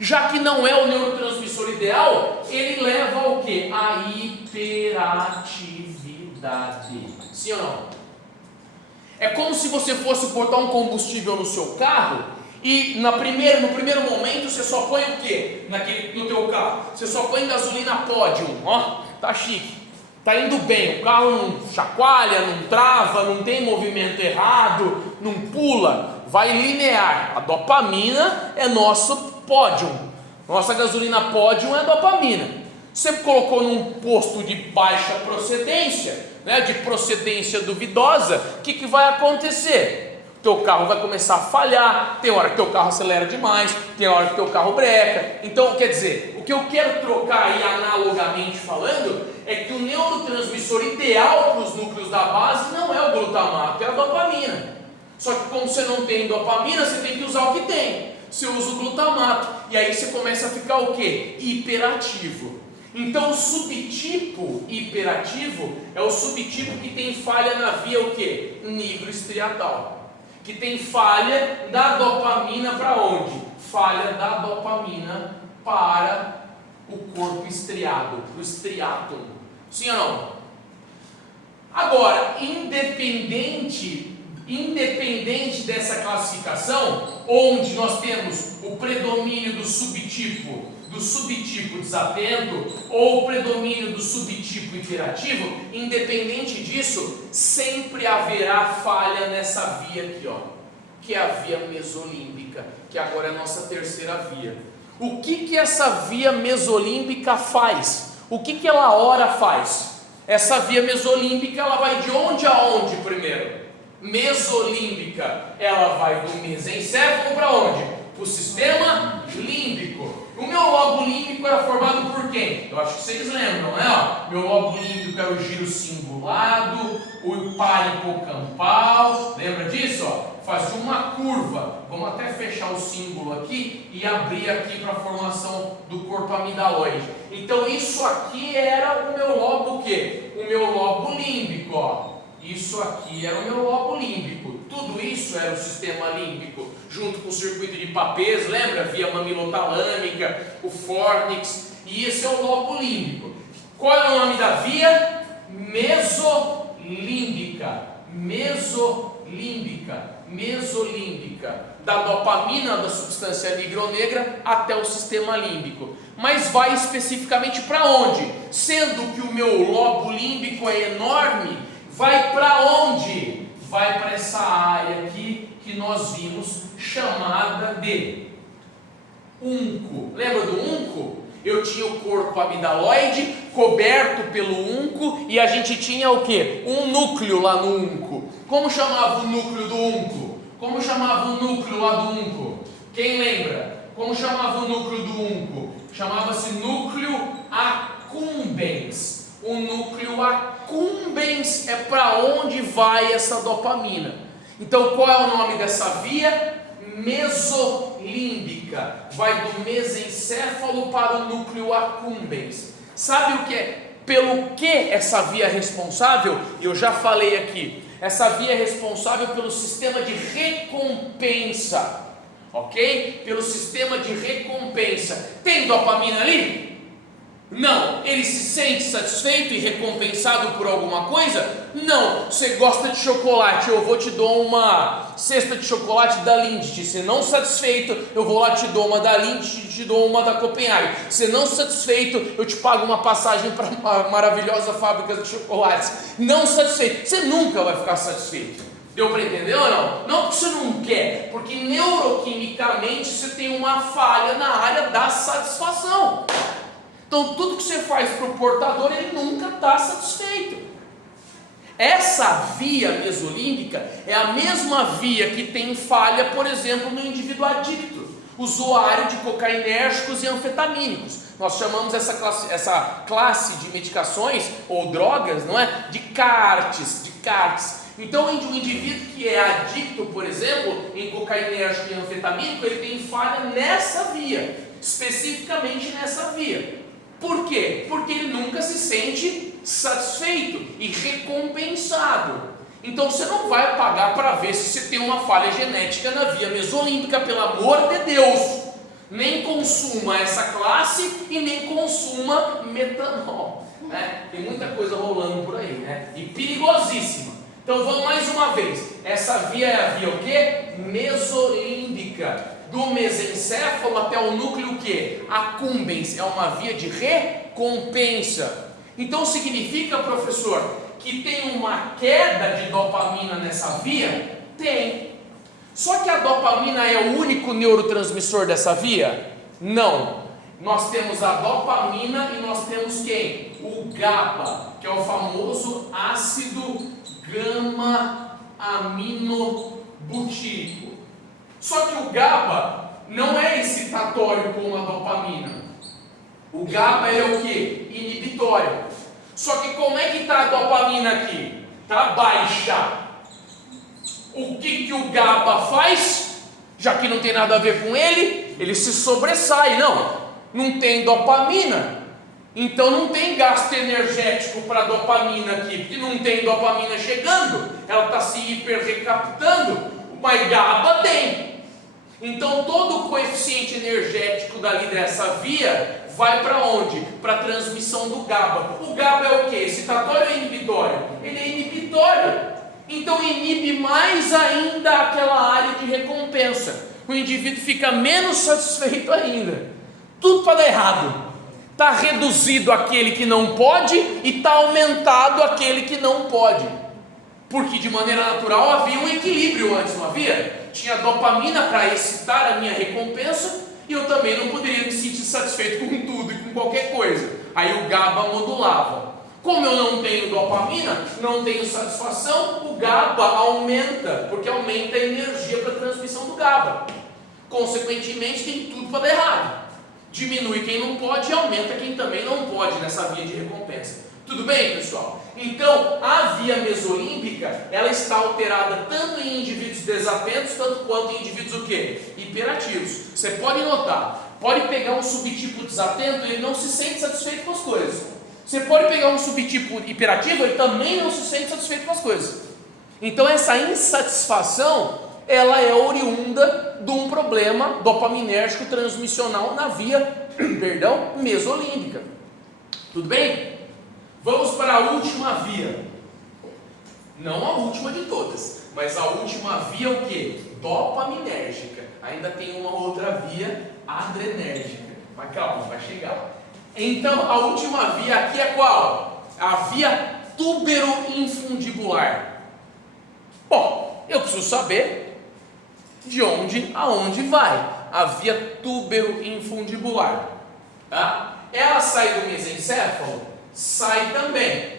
Já que não é o neurotransmissor ideal, ele leva ao quê? A hiperatividade. Sim ou não? É como se você fosse botar um combustível no seu carro e no primeiro momento você só põe o quê? No teu carro? Você só põe gasolina Podium. Ó, tá chique. Tá indo bem, o carro não chacoalha, não trava, não tem movimento errado, não pula, vai linear. A dopamina é nosso Podium. Nossa gasolina Podium é dopamina. Você colocou num posto de baixa procedência, né, de procedência duvidosa, o que vai acontecer? O teu carro vai começar a falhar, tem hora que teu carro acelera demais, tem hora que teu carro breca. Então, quer dizer, o que eu quero trocar aí analogamente falando é que o neurotransmissor ideal para os núcleos da base não é o glutamato, é a dopamina. Só que como você não tem dopamina, você tem que usar o que tem. Você usa o glutamato e aí você começa a ficar o quê? Hiperativo. Então o subtipo hiperativo é o subtipo que tem falha na via o quê? Nigroestriatal. Que tem falha da dopamina para onde? Falha da dopamina para o corpo estriado, para o estriatum. Sim ou não? Agora, independente dessa classificação, onde nós temos o predomínio do subtipo desatento ou o predomínio do subtipo hiperativo, independente disso, sempre haverá falha nessa via aqui, ó, que é a via mesolímbica, que agora é a nossa terceira via. O que essa via mesolímbica faz? O que ela ora faz? Essa via mesolímbica, ela vai de onde a onde primeiro? Mesolímbica, ela vai do mesencéfalo para onde? Para o sistema límbico. O meu lobo límbico era formado por quem? Eu acho que vocês lembram, né? Meu lobo límbico era o giro cingulado, o paripocampal, lembra disso? Fazia uma curva. Vamos até fechar o símbolo aqui e abrir aqui para a formação do corpo amidaloide. Então isso aqui era o meu lobo o quê? O meu lobo límbico, ó. Isso aqui era o meu lobo límbico. Tudo isso era o sistema límbico, junto com o circuito de Papez, lembra? Via mamilotalâmica, o fórnix, e esse é o lobo límbico. Qual é o nome da via? Mesolímbica. Mesolímbica. Da dopamina, da substância nigronegra, até o sistema límbico. Mas vai especificamente para onde? Sendo que o meu lobo límbico é enorme, vai para onde? Vai para essa área aqui que nós vimos chamada de unco. Lembra do unco? Eu tinha o corpo amidaloide coberto pelo unco e a gente tinha o quê? Um núcleo lá no unco. Como chamava o núcleo do unco? Como chamava o núcleo lá do unco? Quem lembra? Como chamava o núcleo do unco? Chamava-se núcleo accumbens. O núcleo accumbens é para onde vai essa dopamina. Então qual é o nome dessa via? Mesolímbica. Vai do mesencéfalo para o núcleo accumbens. Sabe o que é? Pelo que essa via é responsável? Eu já falei aqui. Essa via é responsável pelo sistema de recompensa. Ok? Pelo sistema de recompensa. Tem dopamina ali? Não. Ele se sente satisfeito e recompensado por alguma coisa? Não. Você gosta de chocolate, eu vou te dou uma cesta de chocolate da Lindt. Se não satisfeito, eu vou lá te dou uma da Lindt e te dou uma da Copenhague. Se não satisfeito, eu te pago uma passagem para uma maravilhosa fábrica de chocolates. Não satisfeito, você nunca vai ficar satisfeito. Deu para entender ou não? Não porque você não quer, porque neuroquimicamente você tem uma falha na área da satisfação. Então tudo que você faz para o portador, ele nunca está satisfeito. Essa via mesolímbica é a mesma via que tem falha, por exemplo, no indivíduo adicto, usuário de cocainérgicos e anfetamínicos. Nós chamamos essa classe de medicações ou drogas, não é? De CARTs. Então, o indivíduo que é adicto, por exemplo, em cocainérgico e anfetamínico, ele tem falha nessa via, especificamente nessa via. Por quê? Porque ele nunca se sente satisfeito e recompensado. Então você não vai pagar para ver se você tem uma falha genética na via mesolímbica, pelo amor de Deus. Nem consuma essa classe e nem consuma metanol. Tem muita coisa rolando por aí, né? E perigosíssima. Então vamos mais uma vez. Essa via é a via o quê? Mesolímbica. Do mesencéfalo até o núcleo o quê? Accumbens. É uma via de recompensa. Então significa, professor, que tem uma queda de dopamina nessa via? Tem. Só que a dopamina é o único neurotransmissor dessa via? Não. Nós temos a dopamina e nós temos quem? O GABA, que é o famoso ácido gama-aminobutírico. Só que o GABA não é excitatório como a dopamina. O GABA é o que? Inibitório. Só que como é que está a dopamina aqui? Está baixa. O que o GABA faz? Já que não tem nada a ver com ele se sobressai. Não tem dopamina. Então não tem gasto energético para dopamina aqui, porque não tem dopamina chegando, ela está se hiperrecaptando, mas GABA tem. Então todo o coeficiente energético dali dessa via vai para onde? Para a transmissão do GABA. O GABA é o que? Excitatório ou inibitório? Ele é inibitório. Então inibe mais ainda aquela área de recompensa. O indivíduo fica menos satisfeito ainda. Tudo para dar errado. Está reduzido aquele que não pode e está aumentado aquele que não pode. Porque de maneira natural havia um equilíbrio antes, não havia? Tinha dopamina para excitar a minha recompensa e eu também não poderia me sentir satisfeito com tudo e com qualquer coisa. Aí o GABA modulava. Como eu não tenho dopamina, não tenho satisfação, o GABA aumenta, porque aumenta a energia para a transmissão do GABA. Consequentemente, tem tudo para dar errado. Diminui quem não pode e aumenta quem também não pode nessa via de recompensa. Tudo bem, pessoal? Então, a via mesolímbica, ela está alterada tanto em indivíduos desatentos, tanto quanto em indivíduos o quê? Hiperativos. Você pode notar, pode pegar um subtipo desatento e ele não se sente satisfeito com as coisas. Você pode pegar um subtipo hiperativo, ele também não se sente satisfeito com as coisas. Então essa insatisfação, ela é oriunda de um problema dopaminérgico transmissional na via, mesolímbica. Tudo bem? Vamos para a última via. Não a última de todas, mas a última via o quê? Dopaminérgica. Ainda tem uma outra via adrenérgica. Mas calma, vai chegar. Então, a última via aqui é qual? A via túbero-infundibular. Bom, eu preciso saber de onde aonde vai a via túbero-infundibular. Tá? Ela sai do mesencéfalo? Sai também.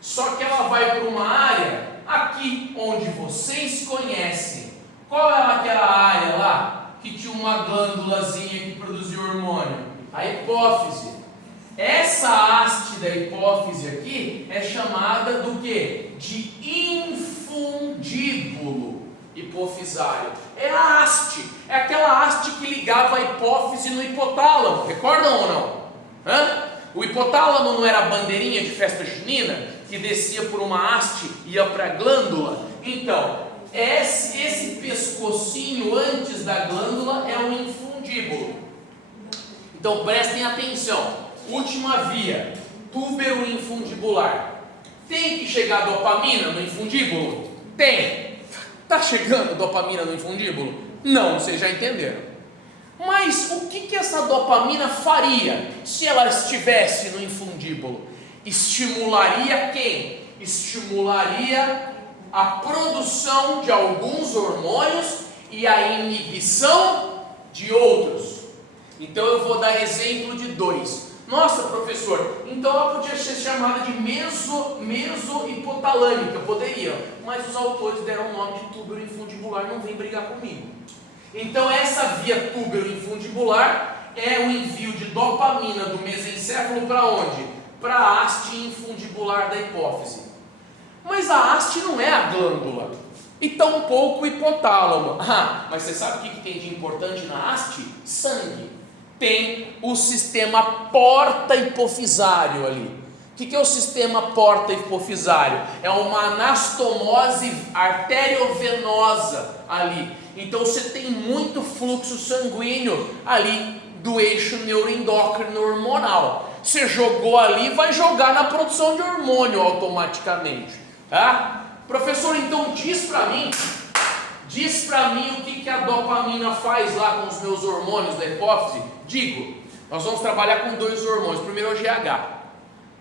Só que ela vai para uma área aqui onde vocês conhecem. Qual é aquela área lá que tinha uma glândulazinha que produzia hormônio? A hipófise. Essa haste da hipófise aqui é chamada do que? De infundíbulo hipofisário. É a haste, é aquela haste que ligava a hipófise no hipotálamo. Recordam ou não? O hipotálamo não era a bandeirinha de festa junina que descia por uma haste e ia para a glândula? Então, esse pescocinho antes da glândula é um infundíbulo. Então prestem atenção. Última via, túbero infundibular. Tem que chegar dopamina no infundíbulo? Tem. Está chegando dopamina no infundíbulo? Não, vocês já entenderam. Mas o que essa dopamina faria se ela estivesse no infundíbulo? Estimularia quem? Estimularia a produção de alguns hormônios e a inibição de outros. Então eu vou dar exemplo de dois. Nossa, professor, então ela podia ser chamada de mesohipotalâmica, poderia, mas os autores deram o nome de túbulo infundibular, não vem brigar comigo. Então essa via túbulo infundibular é o envio de dopamina do mesencéfalo para onde? Para a haste infundibular da hipófise. Mas a haste não é a glândula, e tampouco o hipotálamo. Mas você sabe o que tem de importante na haste? Sangue. Tem o sistema porta-hipofisário ali. O que é o sistema porta-hipofisário? É uma anastomose arteriovenosa ali. Então você tem muito fluxo sanguíneo ali do eixo neuroendócrino hormonal. Você jogou ali, vai jogar na produção de hormônio automaticamente, tá? Professor, então diz para mim o que a dopamina faz lá com os meus hormônios da hipófise. Digo, nós vamos trabalhar com 2 hormônios. Primeiro é o GH.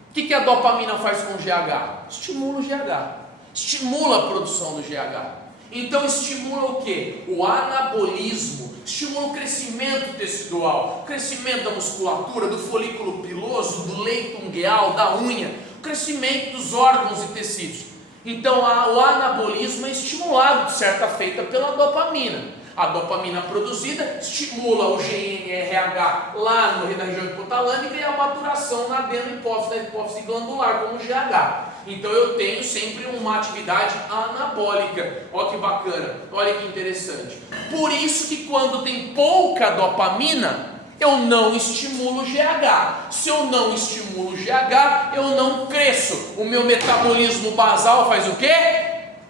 O que a dopamina faz com o GH? Estimula o GH, estimula a produção do GH. Então estimula o que? O anabolismo, estimula o crescimento tecidual, o crescimento da musculatura, do folículo piloso, do leito ungueal, da unha, o crescimento dos órgãos e tecidos. Então o anabolismo é estimulado de certa feita pela dopamina. A dopamina produzida estimula o GNRH lá na região hipotalâmica e a maturação na adenopófise, da hipófise glandular, como o GH. Então eu tenho sempre uma atividade anabólica. Olha que bacana, olha que interessante. Por isso que quando tem pouca dopamina, eu não estimulo o GH. Se eu não estimulo o GH, eu não cresço. O meu metabolismo basal faz o quê?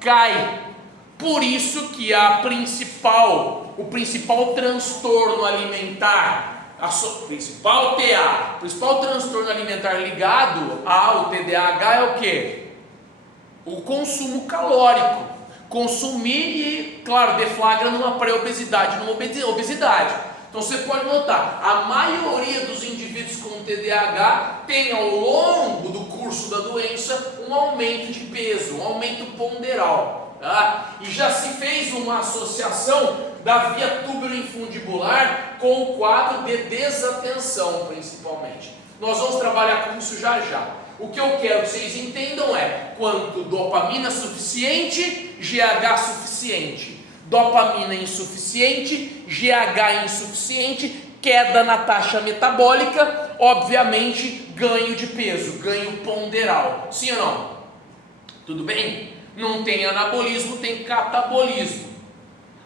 Cai. Por isso que o principal transtorno alimentar, o principal transtorno alimentar ligado ao TDAH é o quê? O consumo calórico. Consumir e, claro, deflagra numa pré-obesidade, numa obesidade. Então você pode notar, a maioria dos indivíduos com TDAH tem ao longo do curso da doença um aumento de peso, um aumento ponderal. Tá? E já se fez uma associação da via túbulo-infundibular com o quadro de desatenção, principalmente. Nós vamos trabalhar com isso já já. O que eu quero que vocês entendam é quanto dopamina suficiente, GH suficiente. Dopamina insuficiente, GH insuficiente, queda na taxa metabólica, obviamente ganho de peso, ganho ponderal. Sim ou não? Tudo bem? Não tem anabolismo, tem catabolismo.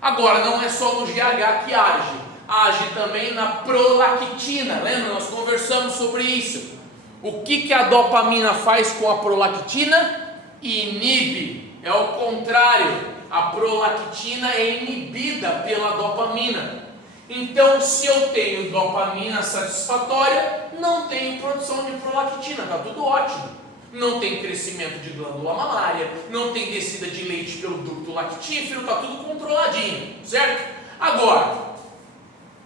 Agora, não é só no GH que age também na prolactina. Lembra? Nós conversamos sobre isso. O que a dopamina faz com a prolactina? Inibe. É o contrário. A prolactina é inibida pela dopamina. Então, se eu tenho dopamina satisfatória, não tenho produção de prolactina. Está tudo ótimo. Não tem crescimento de glândula mamária, não tem descida de leite pelo ducto lactífero, está tudo controladinho, certo? Agora,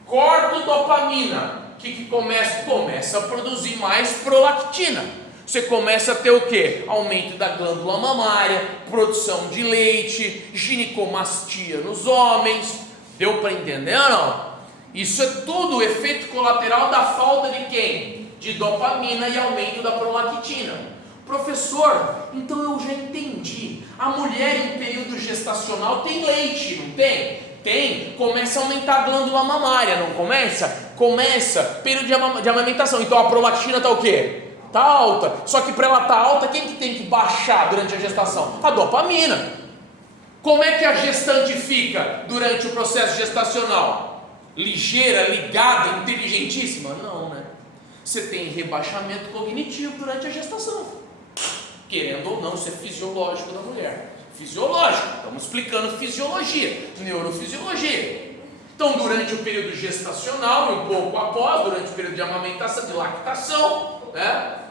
corto dopamina, o que começa? Começa a produzir mais prolactina. Você começa a ter o quê? Aumento da glândula mamária, produção de leite, ginecomastia nos homens. Deu para entender ou não? Isso é tudo efeito colateral da falta de quem? De dopamina e aumento da prolactina. Professor, então eu já entendi. A mulher em período gestacional tem leite, não tem? Tem. Começa a aumentar a glândula mamária, não começa? Começa. Período de amamentação. Então a prolactina está o quê? Está alta. Só que para ela estar alta, quem que tem que baixar durante a gestação? A dopamina. Como é que a gestante fica durante o processo gestacional? Ligeira, ligada, inteligentíssima? Não, né? Você tem rebaixamento cognitivo durante a gestação. Querendo ou não, isso é fisiológico da mulher. Fisiológico, estamos explicando fisiologia, neurofisiologia. Então, durante o período gestacional e um pouco após, durante o período de amamentação, de lactação, né?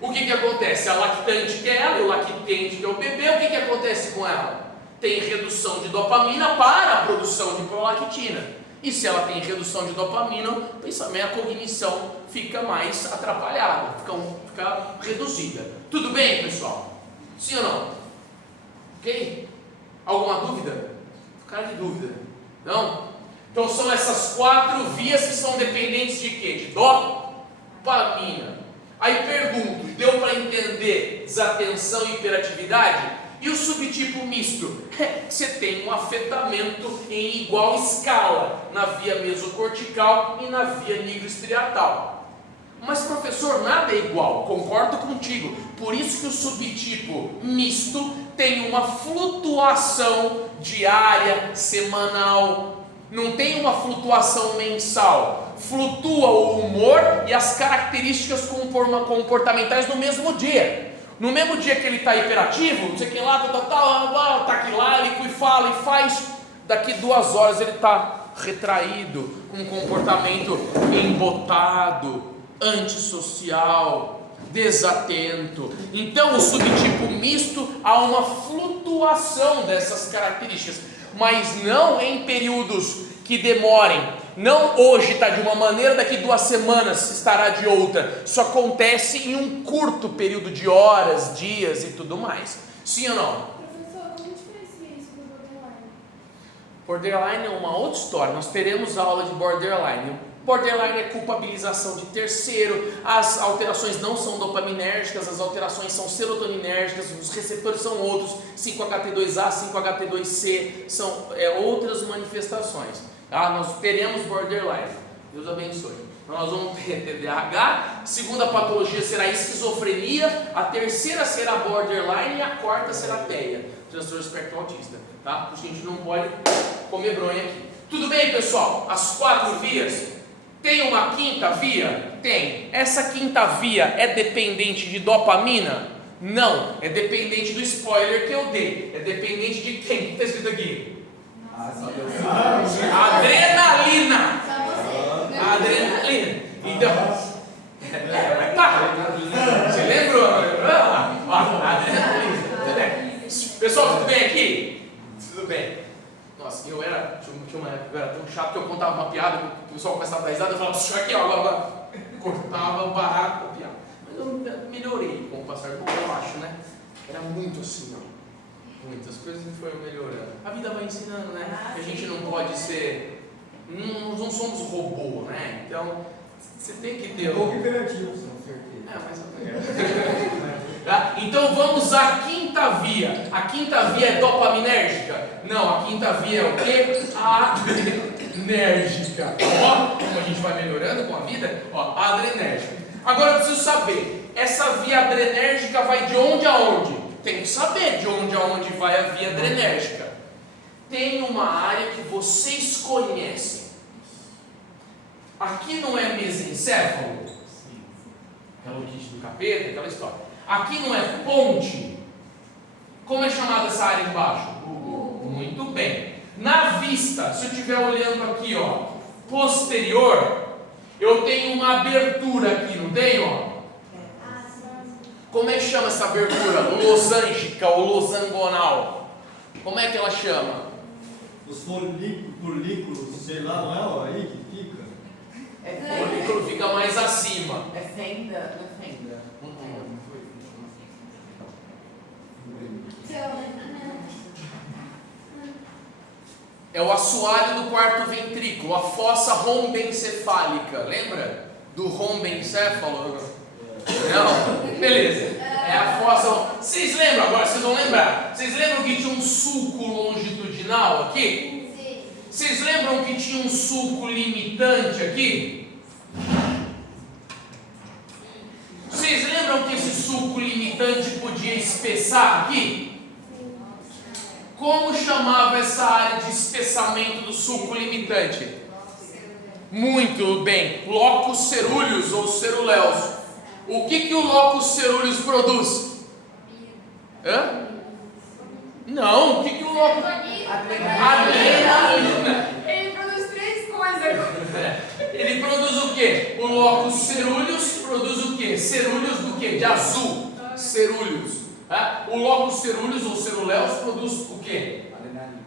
O que acontece? A lactante que é ela e o lactente que é o bebê, o que acontece com ela? Tem redução de dopamina para a produção de prolactina. E se ela tem redução de dopamina, o pensamento, a cognição fica mais atrapalhada, fica reduzida. Tudo bem, pessoal? Sim ou não? Ok? Alguma dúvida? Cara de dúvida? Não? Então são essas 4 vias que são dependentes de quê? De dopamina. Aí pergunto, deu para entender desatenção e hiperatividade? E o subtipo misto? Você tem um afetamento em igual escala na via mesocortical e na via nigrostriatal. Mas professor, nada é igual, concordo contigo. Por isso que o subtipo misto tem uma flutuação diária, semanal. Não tem uma flutuação mensal. Flutua o humor e as características comportamentais no mesmo dia. No mesmo dia que ele está hiperativo, não sei o que lá, tá aqui lá, ele fala e faz. Daqui 2 horas ele está retraído, com um comportamento embotado, antissocial, desatento. Então o subtipo misto, há uma flutuação dessas características, mas não em períodos que demorem. Não hoje está de uma maneira, daqui 2 semanas estará de outra. Isso acontece em um curto período de horas, dias e tudo mais. Sim ou não? Professor, como diferencia isso do borderline? Borderline é uma outra história. Nós teremos aula de borderline. Borderline é culpabilização de terceiro. As alterações não são dopaminérgicas, as alterações são serotoninérgicas, os receptores são outros, 5-HT2A, 5-HT2C, são outras manifestações. Nós teremos borderline. Deus abençoe. Então nós vamos ter TDAH, a segunda patologia será esquizofrenia, a terceira será borderline e a quarta será TEA, transtorno espectro autista, tá? Porque a gente não pode comer bronha aqui. Tudo bem, pessoal? As 4 vias. Tem uma quinta via? Tem. Essa quinta via é dependente de dopamina? Não. É dependente do spoiler que eu dei. É dependente de quem? O que está escrito aqui? Adrenalina. Adrenalina. Então, você lembrou? Adrenalina. Pessoal, tudo bem aqui? Tudo bem. Nossa, tinha uma época que eu era tão chato que eu contava uma piada, o pessoal começava a dar risada, eu falava, aqui ó, agora cortava o barato da piada. Mas eu melhorei com o passar do tempo, eu acho, né? Era muito assim, ó. Muitas coisas foram melhorando. A vida vai ensinando, né? Que a gente não pode ser. Não somos robô, né? Então, você tem que ter. Um pouco imperativo, com certeza. Mas então vamos à quinta via. A quinta via é dopaminérgica? Não, a quinta via é o quê? Adrenérgica. Ó, como a gente vai melhorando com a vida, ó, adrenérgica. Agora eu preciso saber, essa via adrenérgica vai de onde a onde? Tem que saber de onde a onde vai a via adrenérgica. Tem uma área que vocês conhecem. Aqui não é mesencéfalo? Sim. Aquela origem do capeta, aquela história. Aqui não é ponte? Como é chamada essa área embaixo? Muito bem. Na vista, se eu estiver olhando aqui, ó, posterior, eu tenho uma abertura aqui, não tem, ó? Como é que chama essa abertura? Losângica ou losangonal? Como é que ela chama? Os folículos, sei lá, não é ó, aí que fica? O folículo fica mais acima. É fenda, não é fenda. É o assoalho do quarto ventrículo, a fossa rombencefálica. Lembra do rombencéfalo? Não? Beleza. É a fossa. Vocês lembram agora? Vocês vão lembrar. Vocês lembram que tinha um sulco longitudinal aqui? Sim. Vocês lembram que tinha um sulco limitante aqui? Vocês lembram que esse sulco limitante podia espessar aqui? Como chamava essa área de espessamento do sulco limitante? Muito bem. Locus ceruleus ou ceruleus. O que o locus ceruleus produz? Hã? Não, o que o locus... Adrenalina. Ele produz 3 coisas. Ele produz o quê? O locus ceruleus produz o quê? Cerúleos do quê? De azul. Cerúleos. O locus ceruleus ou ceruleus produz o quê?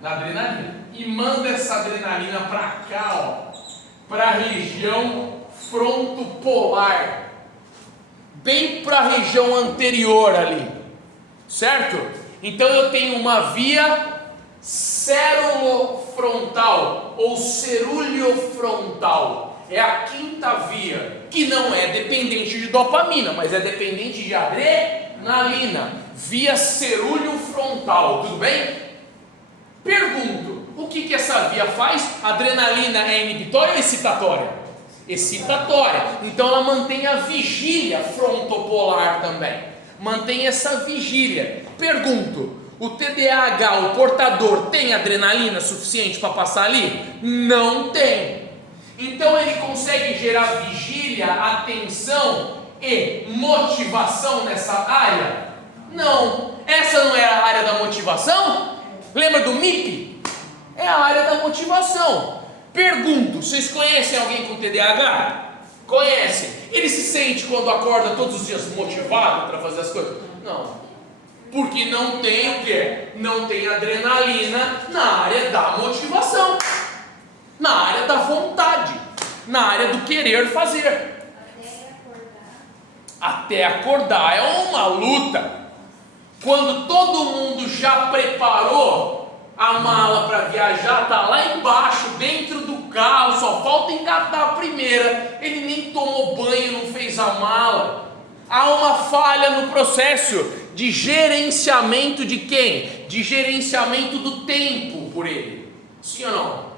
Adrenalina. E manda essa adrenalina para cá, ó, para a região frontopolar, bem para a região anterior ali, certo? Então eu tenho uma via cerulofrontal ou cerulhofrontal. é a quinta via, que não é dependente de dopamina, mas é dependente de adrenalina, via cerúleo frontal, tudo bem? Pergunto, o que essa via faz? A adrenalina é inibitória ou excitatória? Excitatória, então ela mantém a vigília frontopolar também, mantém essa vigília. Pergunto, o TDAH, o portador, tem adrenalina suficiente para passar ali? Não tem. Então ele consegue gerar vigília, atenção e motivação nessa área? Não. Essa não é a área da motivação? Lembra do MIP? É a área da motivação. Pergunto, vocês conhecem alguém com TDAH? Conhecem? Ele se sente quando acorda todos os dias motivado para fazer as coisas? Não. Porque não tem o quê? Não tem adrenalina na área da motivação, na área da vontade, na área do querer fazer. Até acordar é uma luta. Quando todo mundo já preparou a mala para viajar, tá lá embaixo, dentro do carro, só falta engatar a primeira, ele nem tomou banho, não fez a mala. Há uma falha no processo de gerenciamento de quem? De gerenciamento do tempo por ele. Sim ou não?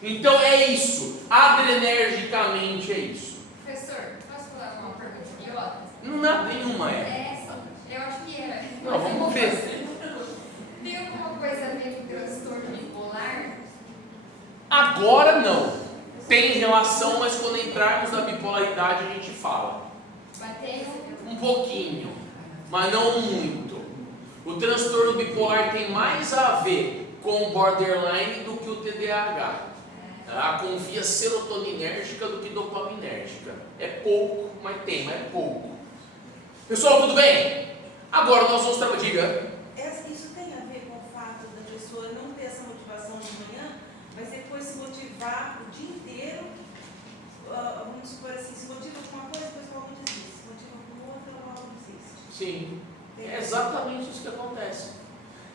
Então é isso, adrenergicamente é isso. Professor, posso falar uma pergunta idiota? Não, nenhuma é. É, eu acho que é. Não, vamos ver. Tem alguma coisa a ver com transtorno bipolar? Agora não. Tem relação, mas quando entrarmos na bipolaridade a gente fala. Bateu? Um pouquinho, mas não muito. O transtorno bipolar tem mais a ver com o borderline do que o TDAH. Com via serotoninérgica do que dopaminérgica. É pouco, mas tem, mas é pouco. Pessoal, tudo bem? Agora nós vamos trabalhar. Diga. Isso tem a ver com o fato da pessoa não ter essa motivação de manhã, mas depois se motivar o dia inteiro, vamos supor assim, se motiva com uma coisa, depois logo desiste, se motiva com outra, logo desiste. Sim, é exatamente isso que acontece.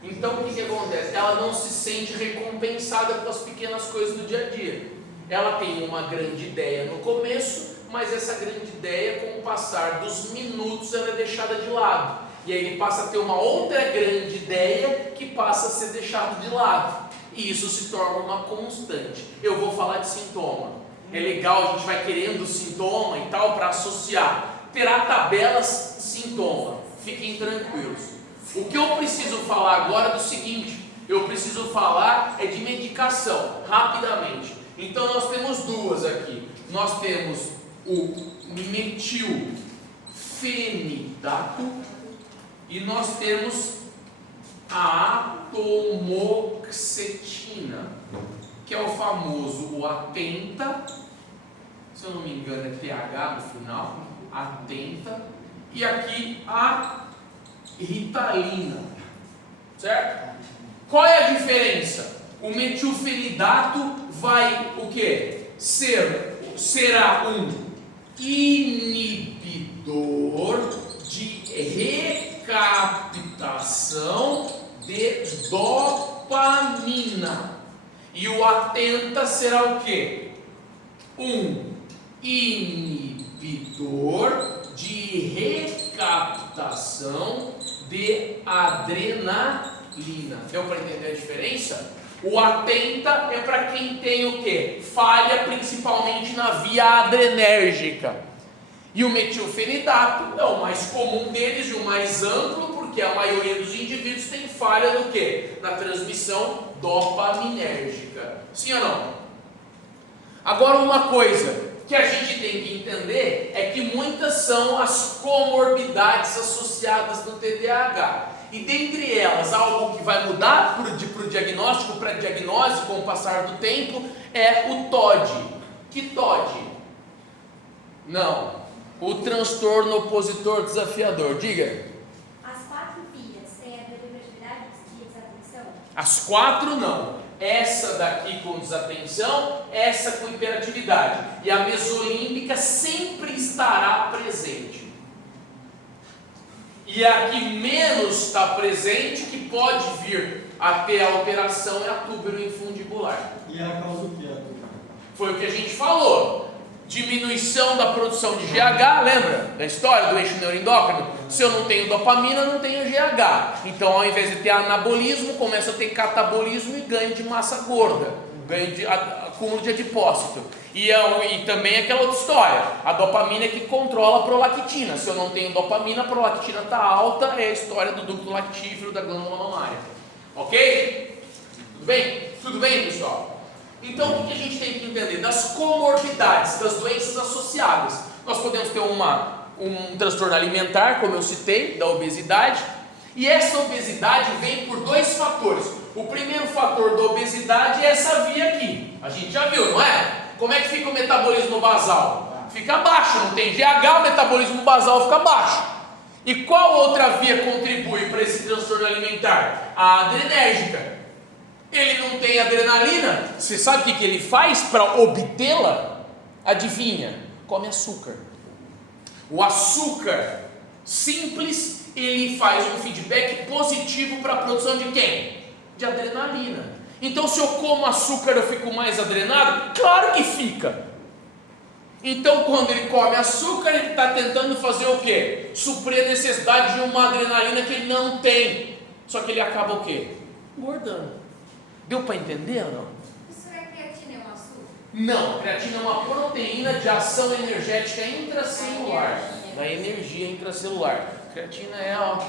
Então o que acontece? Ela não se sente recompensada pelas pequenas coisas do dia a dia. Ela tem uma grande ideia no começo, mas essa grande ideia, com o passar dos minutos, ela é deixada de lado. E aí ele passa a ter uma outra grande ideia que passa a ser deixado de lado. E isso se torna uma constante. Eu vou falar de sintoma. É legal, a gente vai querendo sintoma e tal para associar. Terá tabelas sintoma. Fiquem tranquilos. O que eu preciso falar agora é do seguinte. Eu preciso falar é de medicação, rapidamente. Então nós temos duas aqui. Nós temos o metilfenidato e nós temos a atomoxetina, que é o famoso o Atenta, se eu não me engano é TH no final, Atenta, e aqui a Ritalina, certo? Qual é a diferença? O metilfenidato vai o quê? Será um inibidor de recaptação de dopamina. E o Atenta será o quê? Um inibidor de recaptação de adrenalina. Deu para entender a diferença? O Atenta é para quem tem o quê? Falha principalmente na via adrenérgica. E o metilfenidato é o mais comum deles e o mais amplo, porque a maioria dos indivíduos tem falha no quê? Na transmissão dopaminérgica. Sim ou não? Agora uma coisa que a gente tem que entender é que muitas são as comorbidades associadas no TDAH. E dentre elas, algo que vai mudar para o diagnóstico, para a diagnose com o passar do tempo, é o TOD. Que TOD? Não. O transtorno opositor desafiador. Diga. As 4 vias têm a ver com hiperatividade e desatenção? As 4 não. Essa daqui com desatenção, essa com hiperatividade. E a mesolímbica sempre estará presente. E a que menos está presente, que pode vir a ter alteração, é a túberoinfundibular. E a causa o que é? Foi o que a gente falou. diminuição da produção de GH, lembra da história do eixo neuroendócrino? Se eu não tenho dopamina, eu não tenho GH. Então, ao invés de ter anabolismo, começa a ter catabolismo e ganho de massa gorda, ganho de acúmulo de adipócito. E também aquela outra história, a dopamina é que controla a prolactina. Se eu não tenho dopamina, a prolactina está alta, é a história do ducto lactífero da glândula mamária. Ok? Tudo bem? Tudo bem, pessoal? Então, o que a gente tem que entender? Das comorbidades, das doenças associadas. Nós podemos ter um transtorno alimentar, como eu citei, da obesidade. E essa obesidade vem por dois fatores. O primeiro fator da obesidade é essa via aqui. A gente já viu, não é? Como é que fica o metabolismo basal? Fica baixo, não tem GH, o metabolismo basal fica baixo. E qual outra via contribui para esse transtorno alimentar? A adrenérgica. Ele não tem adrenalina, você sabe o que ele faz para obtê-la? Adivinha? Come açúcar. O açúcar simples, ele faz um feedback positivo para a produção de quem? De adrenalina. Então, se eu como açúcar, eu fico mais adrenado? Claro que fica. Então, quando ele come açúcar, ele está tentando fazer o quê? Suprir a necessidade de uma adrenalina que ele não tem. Só que ele acaba o quê? Engordando. Deu para entender ou não? Será que a creatina é um açúcar? Não, a creatina é uma proteína de ação energética intracelular. Da energia intracelular. A creatina é ó,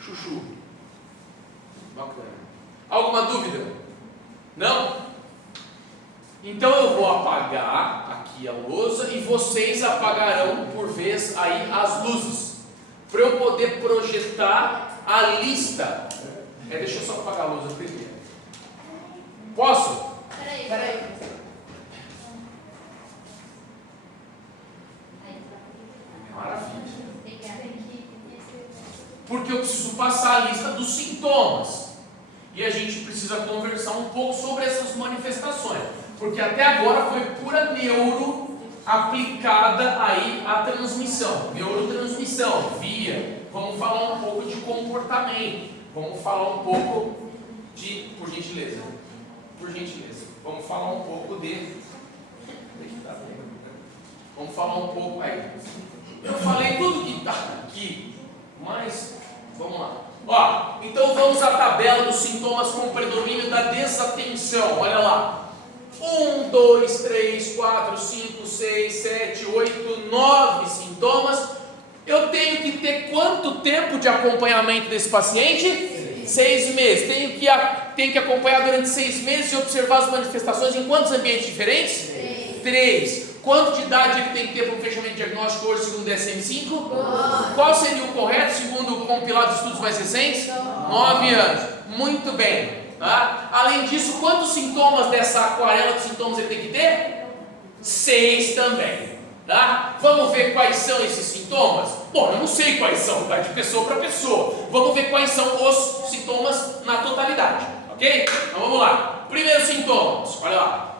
chuchu. Bacana. Alguma dúvida? Não? Então eu vou apagar aqui a lousa e vocês apagarão por vez aí as luzes, para eu poder projetar a lista. Deixa eu só apagar a lousa primeiro. Posso? Peraí. Maravilha. Porque eu preciso passar a lista dos sintomas. E a gente precisa conversar um pouco sobre essas manifestações. Porque até agora foi pura neuro aplicada aí à transmissão. Neurotransmissão, via. Vamos falar um pouco de comportamento. Vamos falar um pouco de... Por gentileza. Vamos falar um pouco de... Vamos falar um pouco aí. Eu falei tudo que está aqui, mas vamos lá. Então vamos à tabela dos sintomas com predomínio da desatenção. Olha lá. 1, 2, 3, 4, 5, 6, 7, 8, 9 sintomas. Eu tenho que ter quanto tempo de acompanhamento desse paciente? 6 meses. Tenho que acompanhar durante 6 meses e observar as manifestações em quantos ambientes diferentes? 3. Quanto de idade ele tem que ter para um fechamento diagnóstico hoje, segundo o DSM-5? Qual seria o correto, segundo o compilado de estudos mais recentes? 9 anos. Muito bem. Tá? Além disso, quantos sintomas dessa aquarela de sintomas ele tem que ter? 6 também. Tá? Vamos ver quais são esses sintomas? Bom, eu não sei quais são, tá? De pessoa para pessoa. Vamos ver quais são os sintomas na totalidade. Ok? Então vamos lá. Primeiros sintomas, olha lá.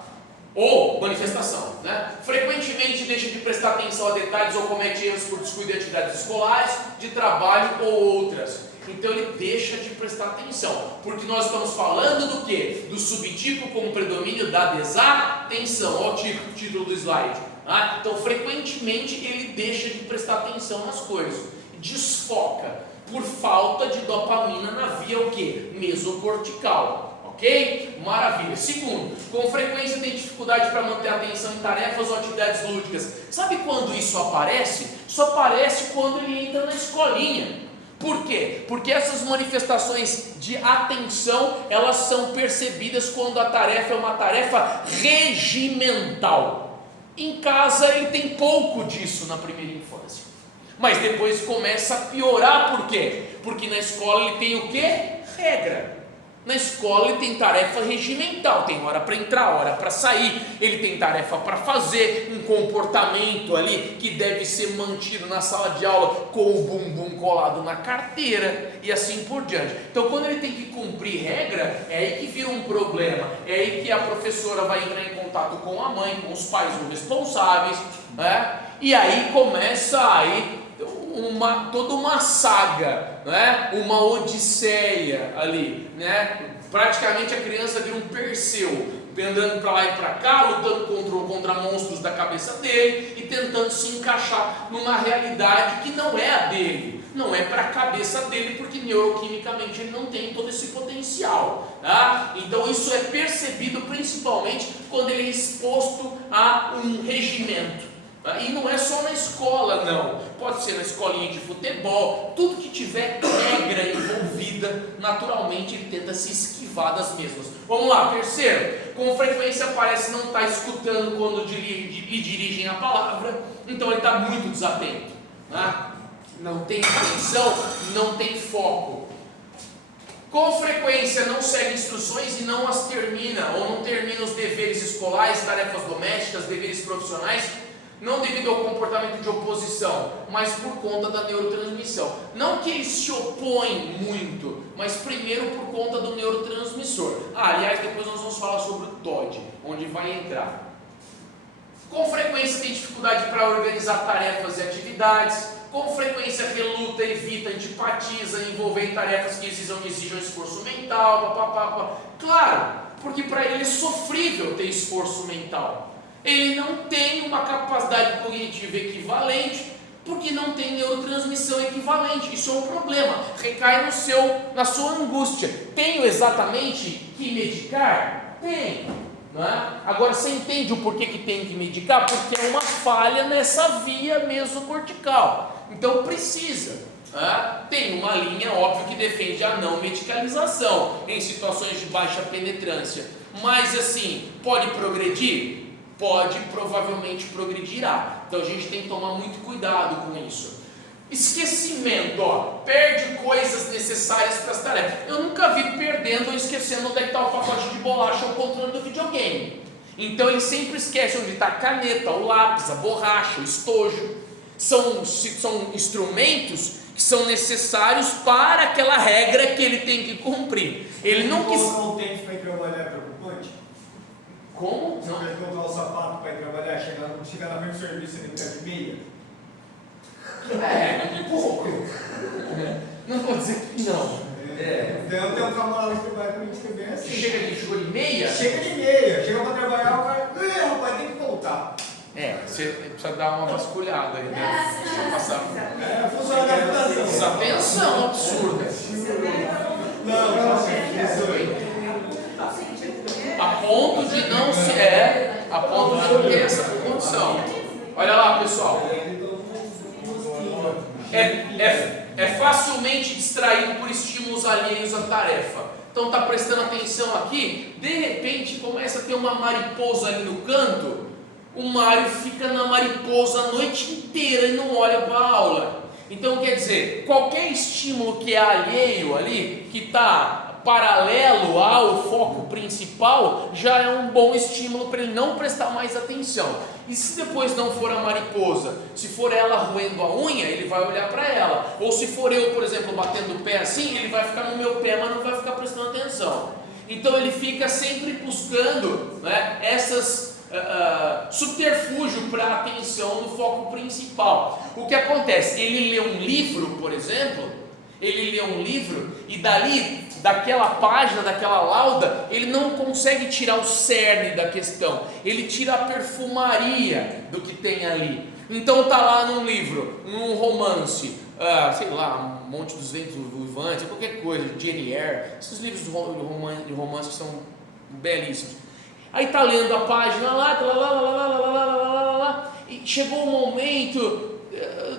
Ou manifestação, né? Frequentemente deixa de prestar atenção a detalhes ou comete erros por descuido de atividades escolares, de trabalho ou outras. Então ele deixa de prestar atenção, porque nós estamos falando do quê? Do subtipo com predomínio da desatenção. Olha o título do slide. Tá? Então frequentemente ele deixa de prestar atenção nas coisas, desfoca por falta de dopamina na via o quê? Mesocortical. Ok? Maravilha. Segundo, com frequência tem dificuldade para manter a atenção em tarefas ou atividades lúdicas. Sabe quando isso aparece? Isso aparece quando ele entra na escolinha. Por quê? Porque essas manifestações de atenção, elas são percebidas quando a tarefa é uma tarefa regimental. Em casa ele tem pouco disso na primeira infância. Mas depois começa a piorar, por quê? Porque na escola ele tem o quê? Regra. Na escola ele tem tarefa regimental, tem hora para entrar, hora para sair, ele tem tarefa para fazer, um comportamento ali que deve ser mantido na sala de aula com o bumbum colado na carteira e assim por diante. Então quando ele tem que cumprir regra, é aí que vira um problema, é aí que a professora vai entrar em contato com a mãe, com os pais ou responsáveis, né? E aí começa aí toda uma saga, né? Uma odisseia ali, né? Praticamente a criança vira um Perseu andando para lá e para cá, lutando contra monstros da cabeça dele e tentando se encaixar numa realidade que não é a dele, não é para a cabeça dele, porque neuroquimicamente ele não tem todo esse potencial, tá? Então isso é percebido principalmente quando ele é exposto a um regimento. E não é só na escola, não. Pode ser na escolinha de futebol. Tudo que tiver regra envolvida, naturalmente ele tenta se esquivar das mesmas. Vamos lá, terceiro. Com frequência parece não estar escutando quando lhe dirigem a palavra. Então ele está muito desatento, né? Não tem atenção, não tem foco. Com frequência não segue instruções e não as termina, ou não termina os deveres escolares, tarefas domésticas, deveres profissionais, não devido ao comportamento de oposição, mas por conta da neurotransmissão. Não que ele se opõe muito, mas primeiro por conta do neurotransmissor. Aliás, depois nós vamos falar sobre o TOD, onde vai entrar. Com frequência tem dificuldade para organizar tarefas e atividades. Com frequência reluta, evita, antipatiza, envolver em tarefas que exijam esforço mental, papapá. Claro, porque para ele é sofrível ter esforço mental. Ele não tem uma capacidade cognitiva equivalente, porque não tem neurotransmissão equivalente. Isso é um problema, recai na sua angústia. Tenho exatamente que medicar? Tem, não é? Agora você entende o porquê que tem que medicar? Porque é uma falha nessa via mesocortical. Então precisa. Tem uma linha, óbvio, que defende a não medicalização em situações de baixa penetrância. Mas assim, pode progredir? Pode, provavelmente progredirá. Então a gente tem que tomar muito cuidado com isso. Esquecimento, perde coisas necessárias para as tarefas. Eu nunca vi perdendo ou esquecendo onde é que está o pacote de bolacha ou o controle do videogame. Então ele sempre esquece onde está a caneta, o lápis, a borracha, o estojo. São instrumentos que são necessários para aquela regra que ele tem que cumprir. Ele não quis... Colocar um tênis para ir trabalhar é preocupante? Como? Não. Você vai colocar o sapato para ir trabalhar, chegar na frente do serviço e ele ficar de meia? Um pouco. Não vou dizer que não. Então tem um camarada que vai comigo que é bem assim. Chegou de meia? Chega de meia, chega para trabalhar, o cara, rapaz, tem que voltar. Você precisa dar uma vasculhada aí, né? Deixa eu passar. Funciona da fundação. Desatenção absurda. A ponto de não se a ponto de não ter essa condição. Olha lá, pessoal. É facilmente distraído por estímulos alheios à tarefa. Então está prestando atenção aqui, de repente começa a ter uma mariposa ali no canto. O Mário fica na mariposa a noite inteira e não olha para a aula. Então quer dizer, qualquer estímulo que é alheio ali, que está paralelo ao foco principal, já é um bom estímulo para ele não prestar mais atenção. E se depois não for a mariposa, se for ela roendo a unha, ele vai olhar para ela. Ou se for eu, por exemplo, batendo o pé assim, ele vai ficar no meu pé, mas não vai ficar prestando atenção. Então ele fica sempre buscando, né, essas subterfúgio para a atenção no foco principal. O que acontece? Ele lê um livro, por exemplo, e daquela página, daquela lauda, ele não consegue tirar o cerne da questão, ele tira a perfumaria do que tem ali. Então está lá num livro, num romance, sei lá, Um Monte dos Ventos Uivantes, qualquer coisa, Jane Eyre, esses livros de romance que são belíssimos. Aí está lendo a página lá, e chegou o momento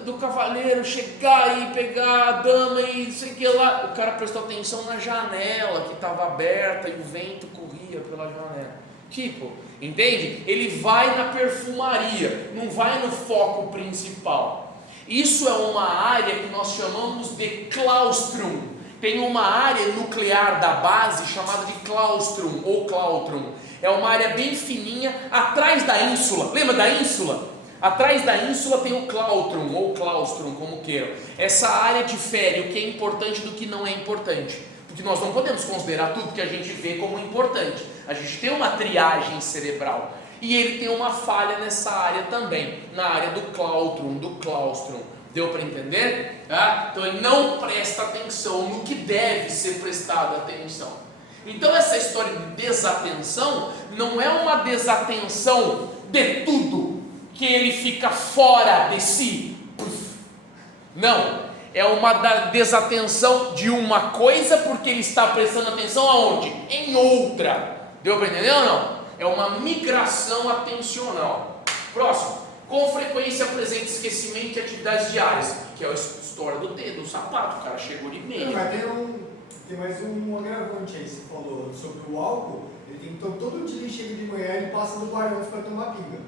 do cavaleiro chegar e pegar a dama e sei que lá. O cara prestou atenção na janela que estava aberta e o vento corria pela janela. Tipo, entende? Ele vai na perfumaria, não vai no foco principal. Isso é uma área que nós chamamos de claustrum. Tem uma área nuclear da base chamada de claustrum ou clautrum. É uma área bem fininha atrás da ínsula. Lembra da ínsula? Atrás da ínsula tem o clautrum ou claustrum, como queiram. Essa área difere o que é importante do que não é importante. Porque nós não podemos considerar tudo que a gente vê como importante. A gente tem uma triagem cerebral. E ele tem uma falha nessa área também, na área do claustrum. Deu para entender? Então ele não presta atenção no que deve ser prestado atenção. Então essa história de desatenção não é uma desatenção de tudo, que ele fica fora de si. Não, é uma desatenção de uma coisa porque ele está prestando atenção aonde? Em outra. Deu para entender ou não? É uma migração atencional. Próximo. Com frequência apresenta esquecimento de atividades diárias, que é a história do sapato. O cara chegou de meia. Mas tem mais um agravante aí, você falou sobre o álcool. Ele tem que todo dia ele chega de manhã, ele passa no bar antes para tomar pinga.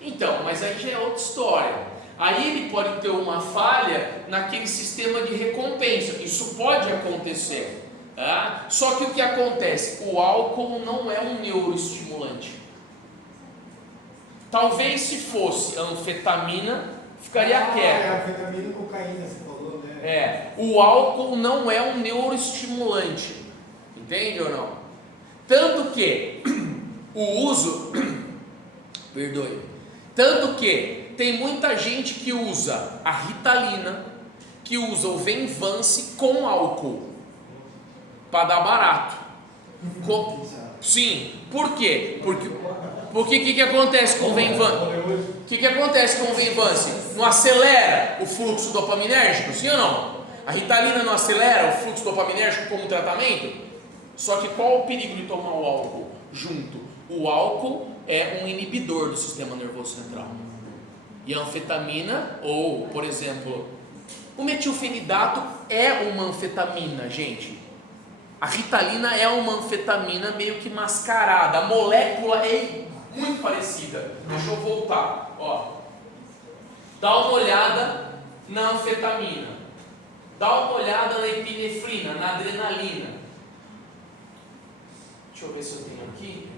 Então, mas aí já é outra história. Aí ele pode ter uma falha naquele sistema de recompensa. Isso pode acontecer. Tá? Só que o que acontece? O álcool não é um neuroestimulante. Talvez se fosse anfetamina, ficaria quieto. Anfetamina e cocaína, você falou, né? O álcool não é um neuroestimulante. Entende ou não? Tanto que o uso, perdoe, tanto que tem muita gente que usa a Ritalina, que usa o Venvance com álcool, para dar barato. Sim, por quê? Porque o que acontece com o Venvance? O que acontece com o Venvance? Não acelera o fluxo dopaminérgico, sim ou não? A Ritalina não acelera o fluxo dopaminérgico como tratamento? Só que qual o perigo de tomar o álcool junto? O álcool é um inibidor do sistema nervoso central. E a anfetamina, ou, por exemplo, o metilfenidato é uma anfetamina, gente. A Ritalina é uma anfetamina meio que mascarada. A molécula é muito parecida. Deixa eu voltar. Ó. Dá uma olhada na anfetamina. Dá uma olhada na epinefrina, na adrenalina. Deixa eu ver se eu tenho aqui.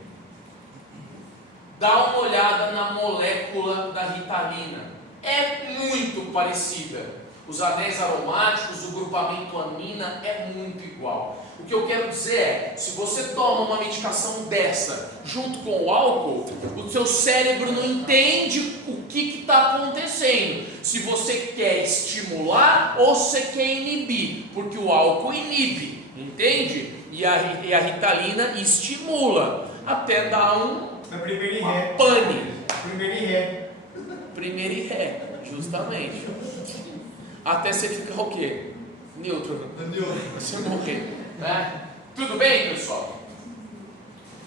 Dá uma olhada na molécula da Ritalina. É muito parecida. Os anéis aromáticos, o grupamento amina é muito igual. O que eu quero dizer é, se você toma uma medicação dessa junto com o álcool, o seu cérebro não entende o que está acontecendo. Se você quer estimular ou se você quer inibir, porque o álcool inibe, entende? E a Ritalina estimula, até dar uma pane. Primeiro e ré, justamente. Até você ficar o quê? Neutro. Você morrer. Né? Tudo bem, pessoal?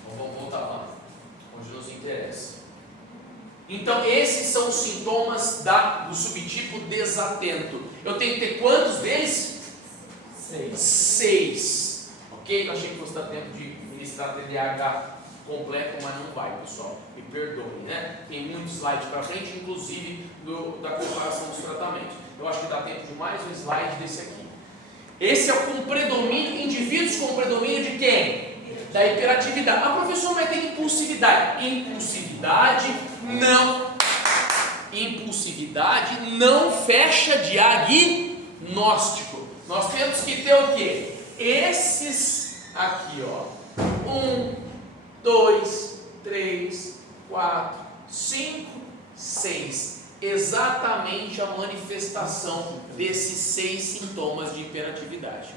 Então, vamos voltar lá, onde nos interessa. Então, esses são os sintomas do subtipo desatento. Eu tenho que ter quantos deles? 6. Ok? Eu achei que fosse dar tempo de ministrar TDAH completo, mas não vai, pessoal. Me perdoe, né? Tem muitos slides para frente, inclusive da comparação dos tratamentos. Eu acho que dá tempo de mais um slide desse aqui. Esse é com predomínio, indivíduos com predomínio de quem? Da hiperatividade. Ah, professor, mas tem impulsividade. Impulsividade não fecha diagnóstico. Nós temos que ter o quê? Esses aqui, ó. 1, 2, 3, 4, 5, 6. Exatamente a manifestação desses 6 sintomas de hiperatividade.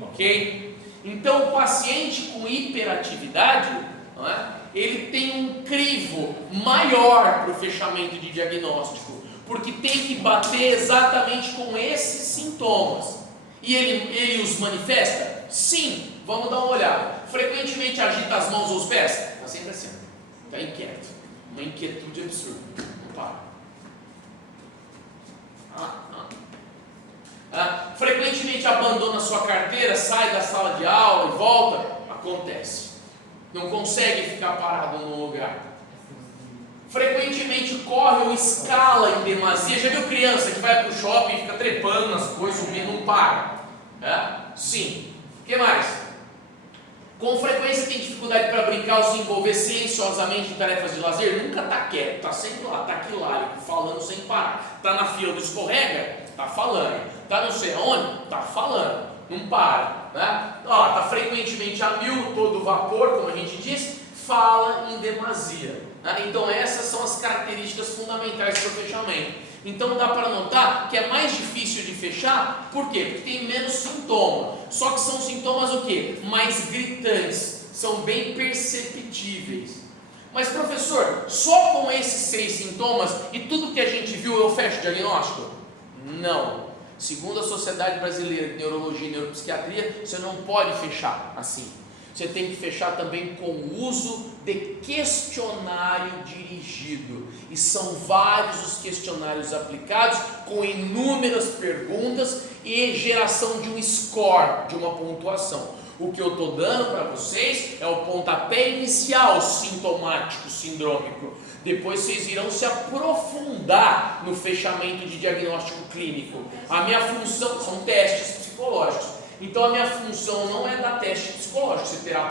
Ok? Então, o paciente com hiperatividade, não é? Ele tem um crivo maior para o fechamento de diagnóstico, porque tem que bater exatamente com esses sintomas. E ele os manifesta? Sim. Vamos dar uma olhada. Frequentemente agita as mãos ou os pés? Está sempre assim. Está inquieto. Uma inquietude absurda. Não para. Frequentemente abandona sua carteira, sai da sala de aula e volta. Acontece. Não consegue ficar parado no lugar. Frequentemente corre ou escala em demasia. Já viu criança que vai para o shopping e fica trepando nas coisas, subindo, não para? Sim. O que mais? Com frequência tem dificuldade para brincar ou se envolver silenciosamente em tarefas de lazer. Nunca está quieto, está sempre lá, está aquilárico, falando sem parar. Está na fila do escorrega? Está falando. Está não sei aonde? Está falando. Não para. Né? Está frequentemente a mil, todo vapor, como a gente diz, fala em demasia. Né? Então essas são as características fundamentais para o fechamento. Então dá para notar que é mais difícil de fechar, por quê? Porque tem menos sintoma. Só que são sintomas o quê? Mais gritantes, são bem perceptíveis. Mas professor, só com esses 6 sintomas e tudo que a gente viu eu fecho o diagnóstico? Não. Segundo a Sociedade Brasileira de Neurologia e Neuropsiquiatria, você não pode fechar assim. Você tem que fechar também com o uso de questionário dirigido. E são vários os questionários aplicados, com inúmeras perguntas e geração de um score, de uma pontuação. O que eu estou dando para vocês é o pontapé inicial sintomático, sindrômico. Depois vocês irão se aprofundar no fechamento de diagnóstico clínico. A minha função são testes psicológicos. Então a minha função não é dar teste psicológico. Você terá o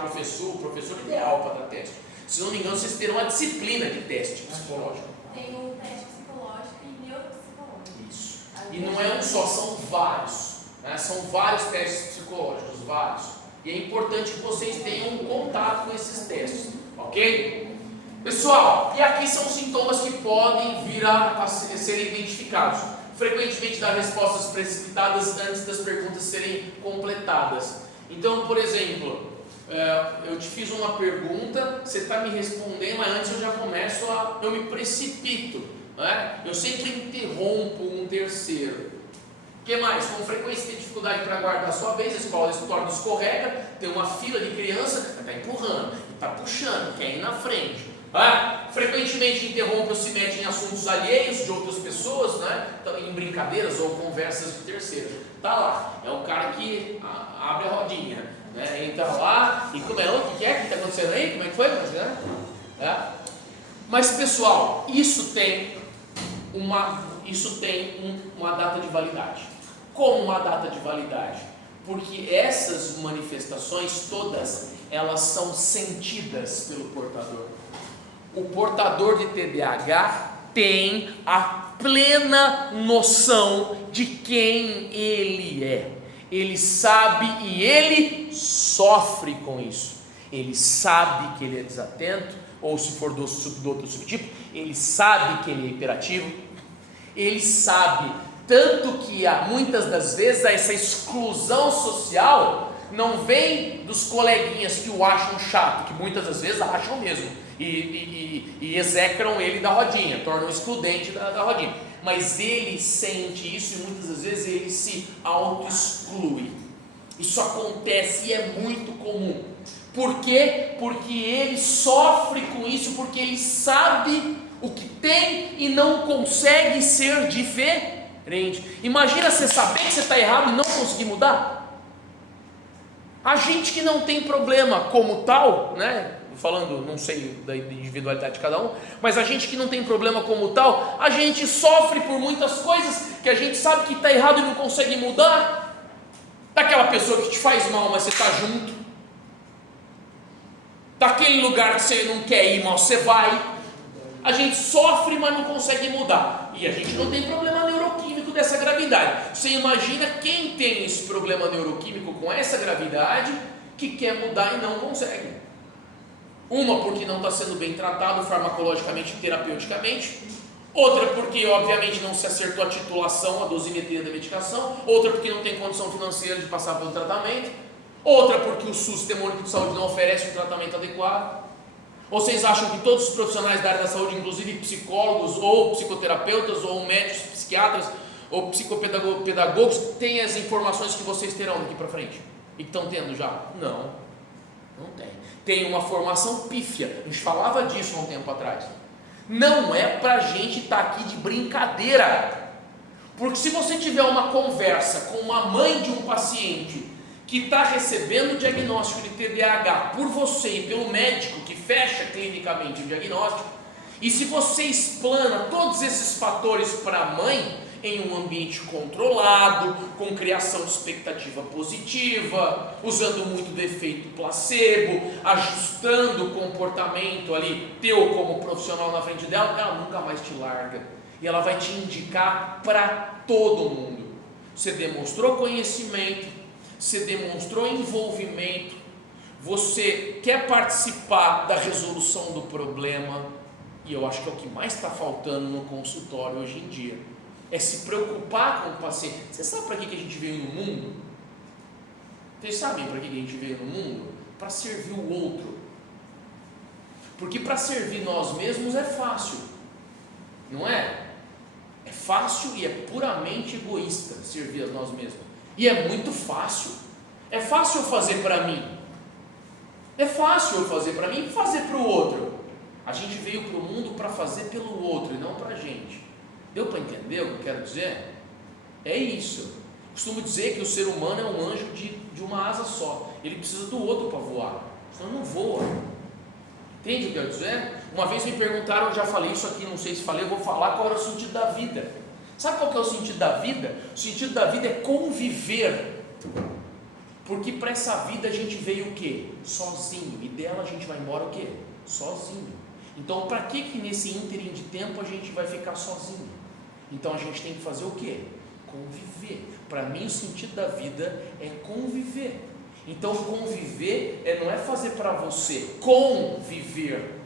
professor ideal para dar teste. Se não me engano, vocês terão uma disciplina de teste psicológico. Tem o teste psicológico e neuropsicológico. Isso. E não é um só, são vários. Né? São vários testes psicológicos, vários. E é importante que vocês tenham um contato com esses testes, ok? Pessoal, e aqui são sintomas que podem vir a serem identificados. Frequentemente dá respostas precipitadas antes das perguntas serem completadas. Então, por exemplo, eu te fiz uma pergunta, você está me respondendo, mas antes eu me precipito, né? Eu sempre interrompo um terceiro. O que mais? Com frequência tem dificuldade para aguardar a sua vez, a escola escorrega, tem uma fila de criança, está empurrando, está puxando, quer ir na frente. Frequentemente interrompe ou se mete em assuntos alheios de outras pessoas, né? Em brincadeiras ou conversas de terceiro. Tá lá, é o cara que abre a rodinha, né? Entra lá e como é? O que é que está acontecendo aí? Como é que foi? Mas pessoal, isso tem uma data de validade. Como uma data de validade? Porque essas manifestações todas, elas são sentidas pelo portador. O portador de TDAH tem a plena noção de quem ele é. Ele sabe e ele sofre com isso. Ele sabe que ele é desatento, ou se for do outro subtipo, ele sabe que ele é hiperativo. Ele sabe, tanto que muitas das vezes essa exclusão social não vem dos coleguinhas que o acham chato, que muitas das vezes acham mesmo. E execram ele da rodinha, tornam excludente da rodinha. Mas ele sente isso e muitas das vezes ele se auto-exclui. Isso acontece e é muito comum. Por quê? Porque ele sofre com isso, porque ele sabe o que tem e não consegue ser diferente. Imagina você saber que você está errado e não conseguir mudar. A gente que não tem problema como tal, né? Falando, não sei da individualidade de cada um, mas a gente que não tem problema como tal, a gente sofre por muitas coisas que a gente sabe que está errado e não consegue mudar. Daquela pessoa que te faz mal, mas você está junto. Daquele lugar que você não quer ir, mas você vai. A gente sofre, mas não consegue mudar. E a gente não tem problema neuroquímico dessa gravidade. Você imagina quem tem esse problema neuroquímico com essa gravidade, que quer mudar e não consegue. Uma porque não está sendo bem tratado farmacologicamente e terapeuticamente. Outra porque obviamente não se acertou a titulação, a dosimetria da medicação. Outra porque não tem condição financeira de passar pelo tratamento. Outra porque o SUS, Sistema Único de Saúde, não oferece um tratamento adequado. Ou vocês acham que todos os profissionais da área da saúde, inclusive psicólogos ou psicoterapeutas ou médicos, psiquiatras ou psicopedagogos, têm as informações que vocês terão daqui para frente? E estão tendo já? Não tem. Tem uma formação pífia. A gente falava disso há um tempo atrás. Não é para a gente estar aqui de brincadeira. Porque se você tiver uma conversa com uma mãe de um paciente que está recebendo o diagnóstico de TDAH por você e pelo médico que fecha clinicamente o diagnóstico, e se você explana todos esses fatores para a mãe em um ambiente controlado, com criação de expectativa positiva, usando muito do efeito placebo, ajustando o comportamento ali teu como profissional na frente dela, ela nunca mais te larga e ela vai te indicar para todo mundo. Você demonstrou conhecimento, você demonstrou envolvimento, você quer participar da resolução do problema, e eu acho que é o que mais está faltando no consultório hoje em dia, é se preocupar com o paciente. Você sabe para que a gente veio no mundo? Vocês sabem para que a gente veio no mundo? Para servir o outro. Porque para servir nós mesmos é fácil, não é? É fácil e é puramente egoísta servir a nós mesmos. E é muito fácil. É fácil eu fazer para mim. É fácil eu fazer para mim e fazer para o outro. A gente veio para o mundo para fazer pelo outro e não para a gente. Deu para entender o que eu quero dizer? É isso. Costumo dizer que o ser humano é um anjo de uma asa só. Ele precisa do outro para voar, senão não voa. Entende o que eu quero dizer? Uma vez me perguntaram, eu já falei isso aqui, não sei se falei, eu vou falar qual era o sentido da vida. Sabe qual que é o sentido da vida? O sentido da vida é conviver. Porque para essa vida a gente veio o quê? Sozinho. E dela a gente vai embora o quê? Sozinho. Então para que nesse ínterim de tempo a gente vai ficar sozinho? Então a gente tem que fazer o quê? Conviver. Para mim o sentido da vida é conviver. Então conviver não é fazer para você, conviver.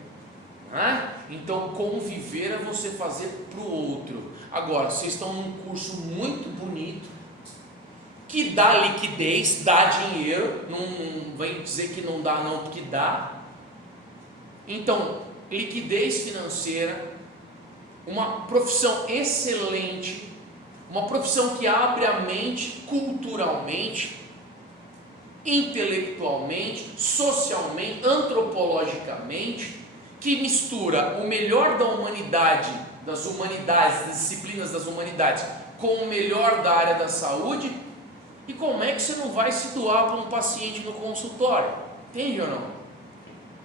Então conviver é você fazer para o outro. Agora, vocês estão num curso muito bonito, que dá liquidez, dá dinheiro, não vem dizer que não dá não, porque dá. Então, liquidez financeira, uma profissão excelente, uma profissão que abre a mente culturalmente, intelectualmente, socialmente, antropologicamente, que mistura o melhor da humanidade, das disciplinas das humanidades, com o melhor da área da saúde. E como é que você não vai se doar para um paciente no consultório? Entende ou não?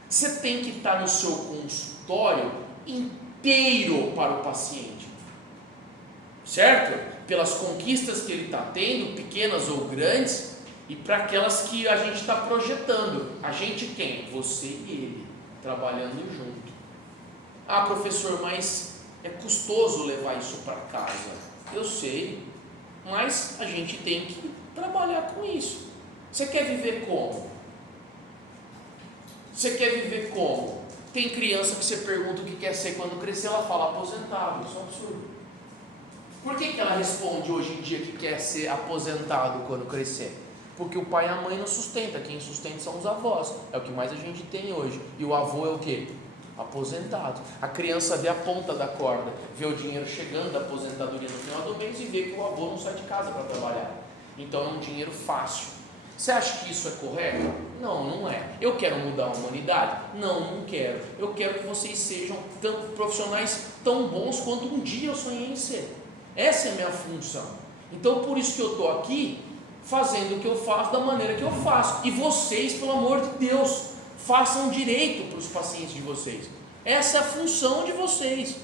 Você tem que estar no seu consultório inteiro para o paciente, certo? Pelas conquistas que ele está tendo, pequenas ou grandes, e para aquelas que a gente está projetando. A gente quem? Você e ele, trabalhando junto. Ah, professor, mas é custoso levar isso para casa. Eu sei, mas a gente tem que trabalhar com isso. Você quer viver como? Você quer viver como? Tem criança que você pergunta o que quer ser quando crescer, ela fala aposentado. Isso é um absurdo. Por que ela responde hoje em dia que quer ser aposentado quando crescer? Porque o pai e a mãe não sustenta, quem sustenta são os avós, é o que mais a gente tem hoje. E o avô é o quê? Aposentado. A criança vê a ponta da corda, vê o dinheiro chegando da aposentadoria no final do mês e vê que o avô não sai de casa para trabalhar. Então é um dinheiro fácil. Você acha que isso é correto? Não, não é. Eu quero mudar a humanidade? Não, não quero. Eu quero que vocês sejam profissionais tão bons quanto um dia eu sonhei em ser. Essa é a minha função. Então por isso que eu estou aqui, fazendo o que eu faço da maneira que eu faço. E vocês, pelo amor de Deus, façam direito para os pacientes de vocês. Essa é a função de vocês,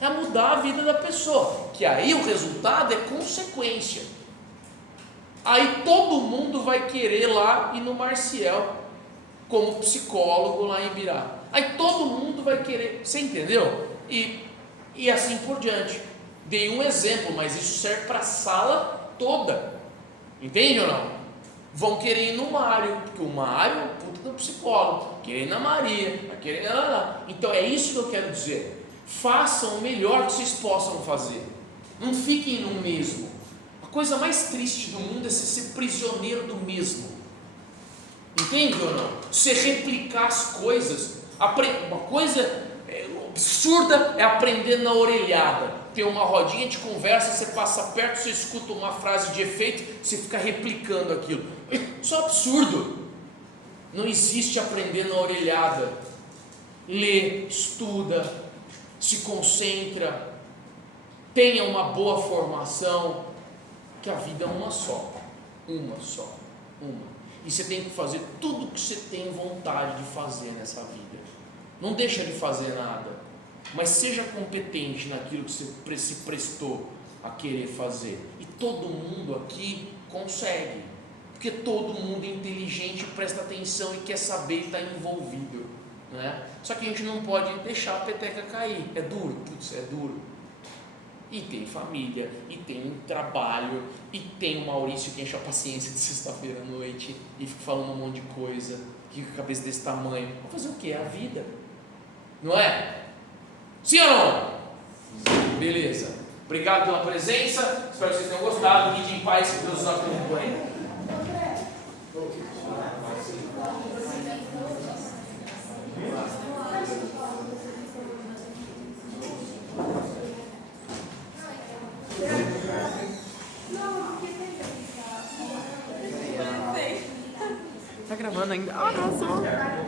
é mudar a vida da pessoa, que aí o resultado é consequência. Aí todo mundo vai querer lá ir no Marciel como psicólogo lá em Ibirá. Aí todo mundo vai querer, você entendeu? E assim por diante. Dei um exemplo, mas isso serve para a sala toda. Entende ou não? Vão querer ir no Mário, porque o Mário é o puta do psicólogo, querer ir na Maria, vai querer ir lá. Então é isso que eu quero dizer. Façam o melhor que vocês possam fazer. Não fiquem no mesmo. A coisa mais triste do mundo é ser prisioneiro do mesmo. Entende ou não? Você replicar as coisas. Uma coisa absurda é aprender na orelhada. Tem uma rodinha de conversa, você passa perto, você escuta uma frase de efeito, você fica replicando aquilo. Isso é um absurdo. Não existe aprender na orelhada. Lê, estuda, se concentra, tenha uma boa formação, que a vida é uma só. E você tem que fazer tudo o que você tem vontade de fazer nessa vida. Não deixa de fazer nada. Mas seja competente naquilo que você se prestou a querer fazer. E todo mundo aqui consegue. Porque todo mundo é inteligente, presta atenção e quer saber e está envolvido. Né? Só que a gente não pode deixar a peteca cair. É duro, putz, é duro. E tem família, e tem trabalho, e tem o Maurício que enche a paciência de sexta-feira à noite e fica falando um monte de coisa, fica com a cabeça desse tamanho. Vou fazer o quê? É a vida. Não é? Sim ou não? Beleza. Obrigado pela presença. Espero que vocês tenham gostado. Ide em paz, que Deus os acompanhe. ainda. Arrasou!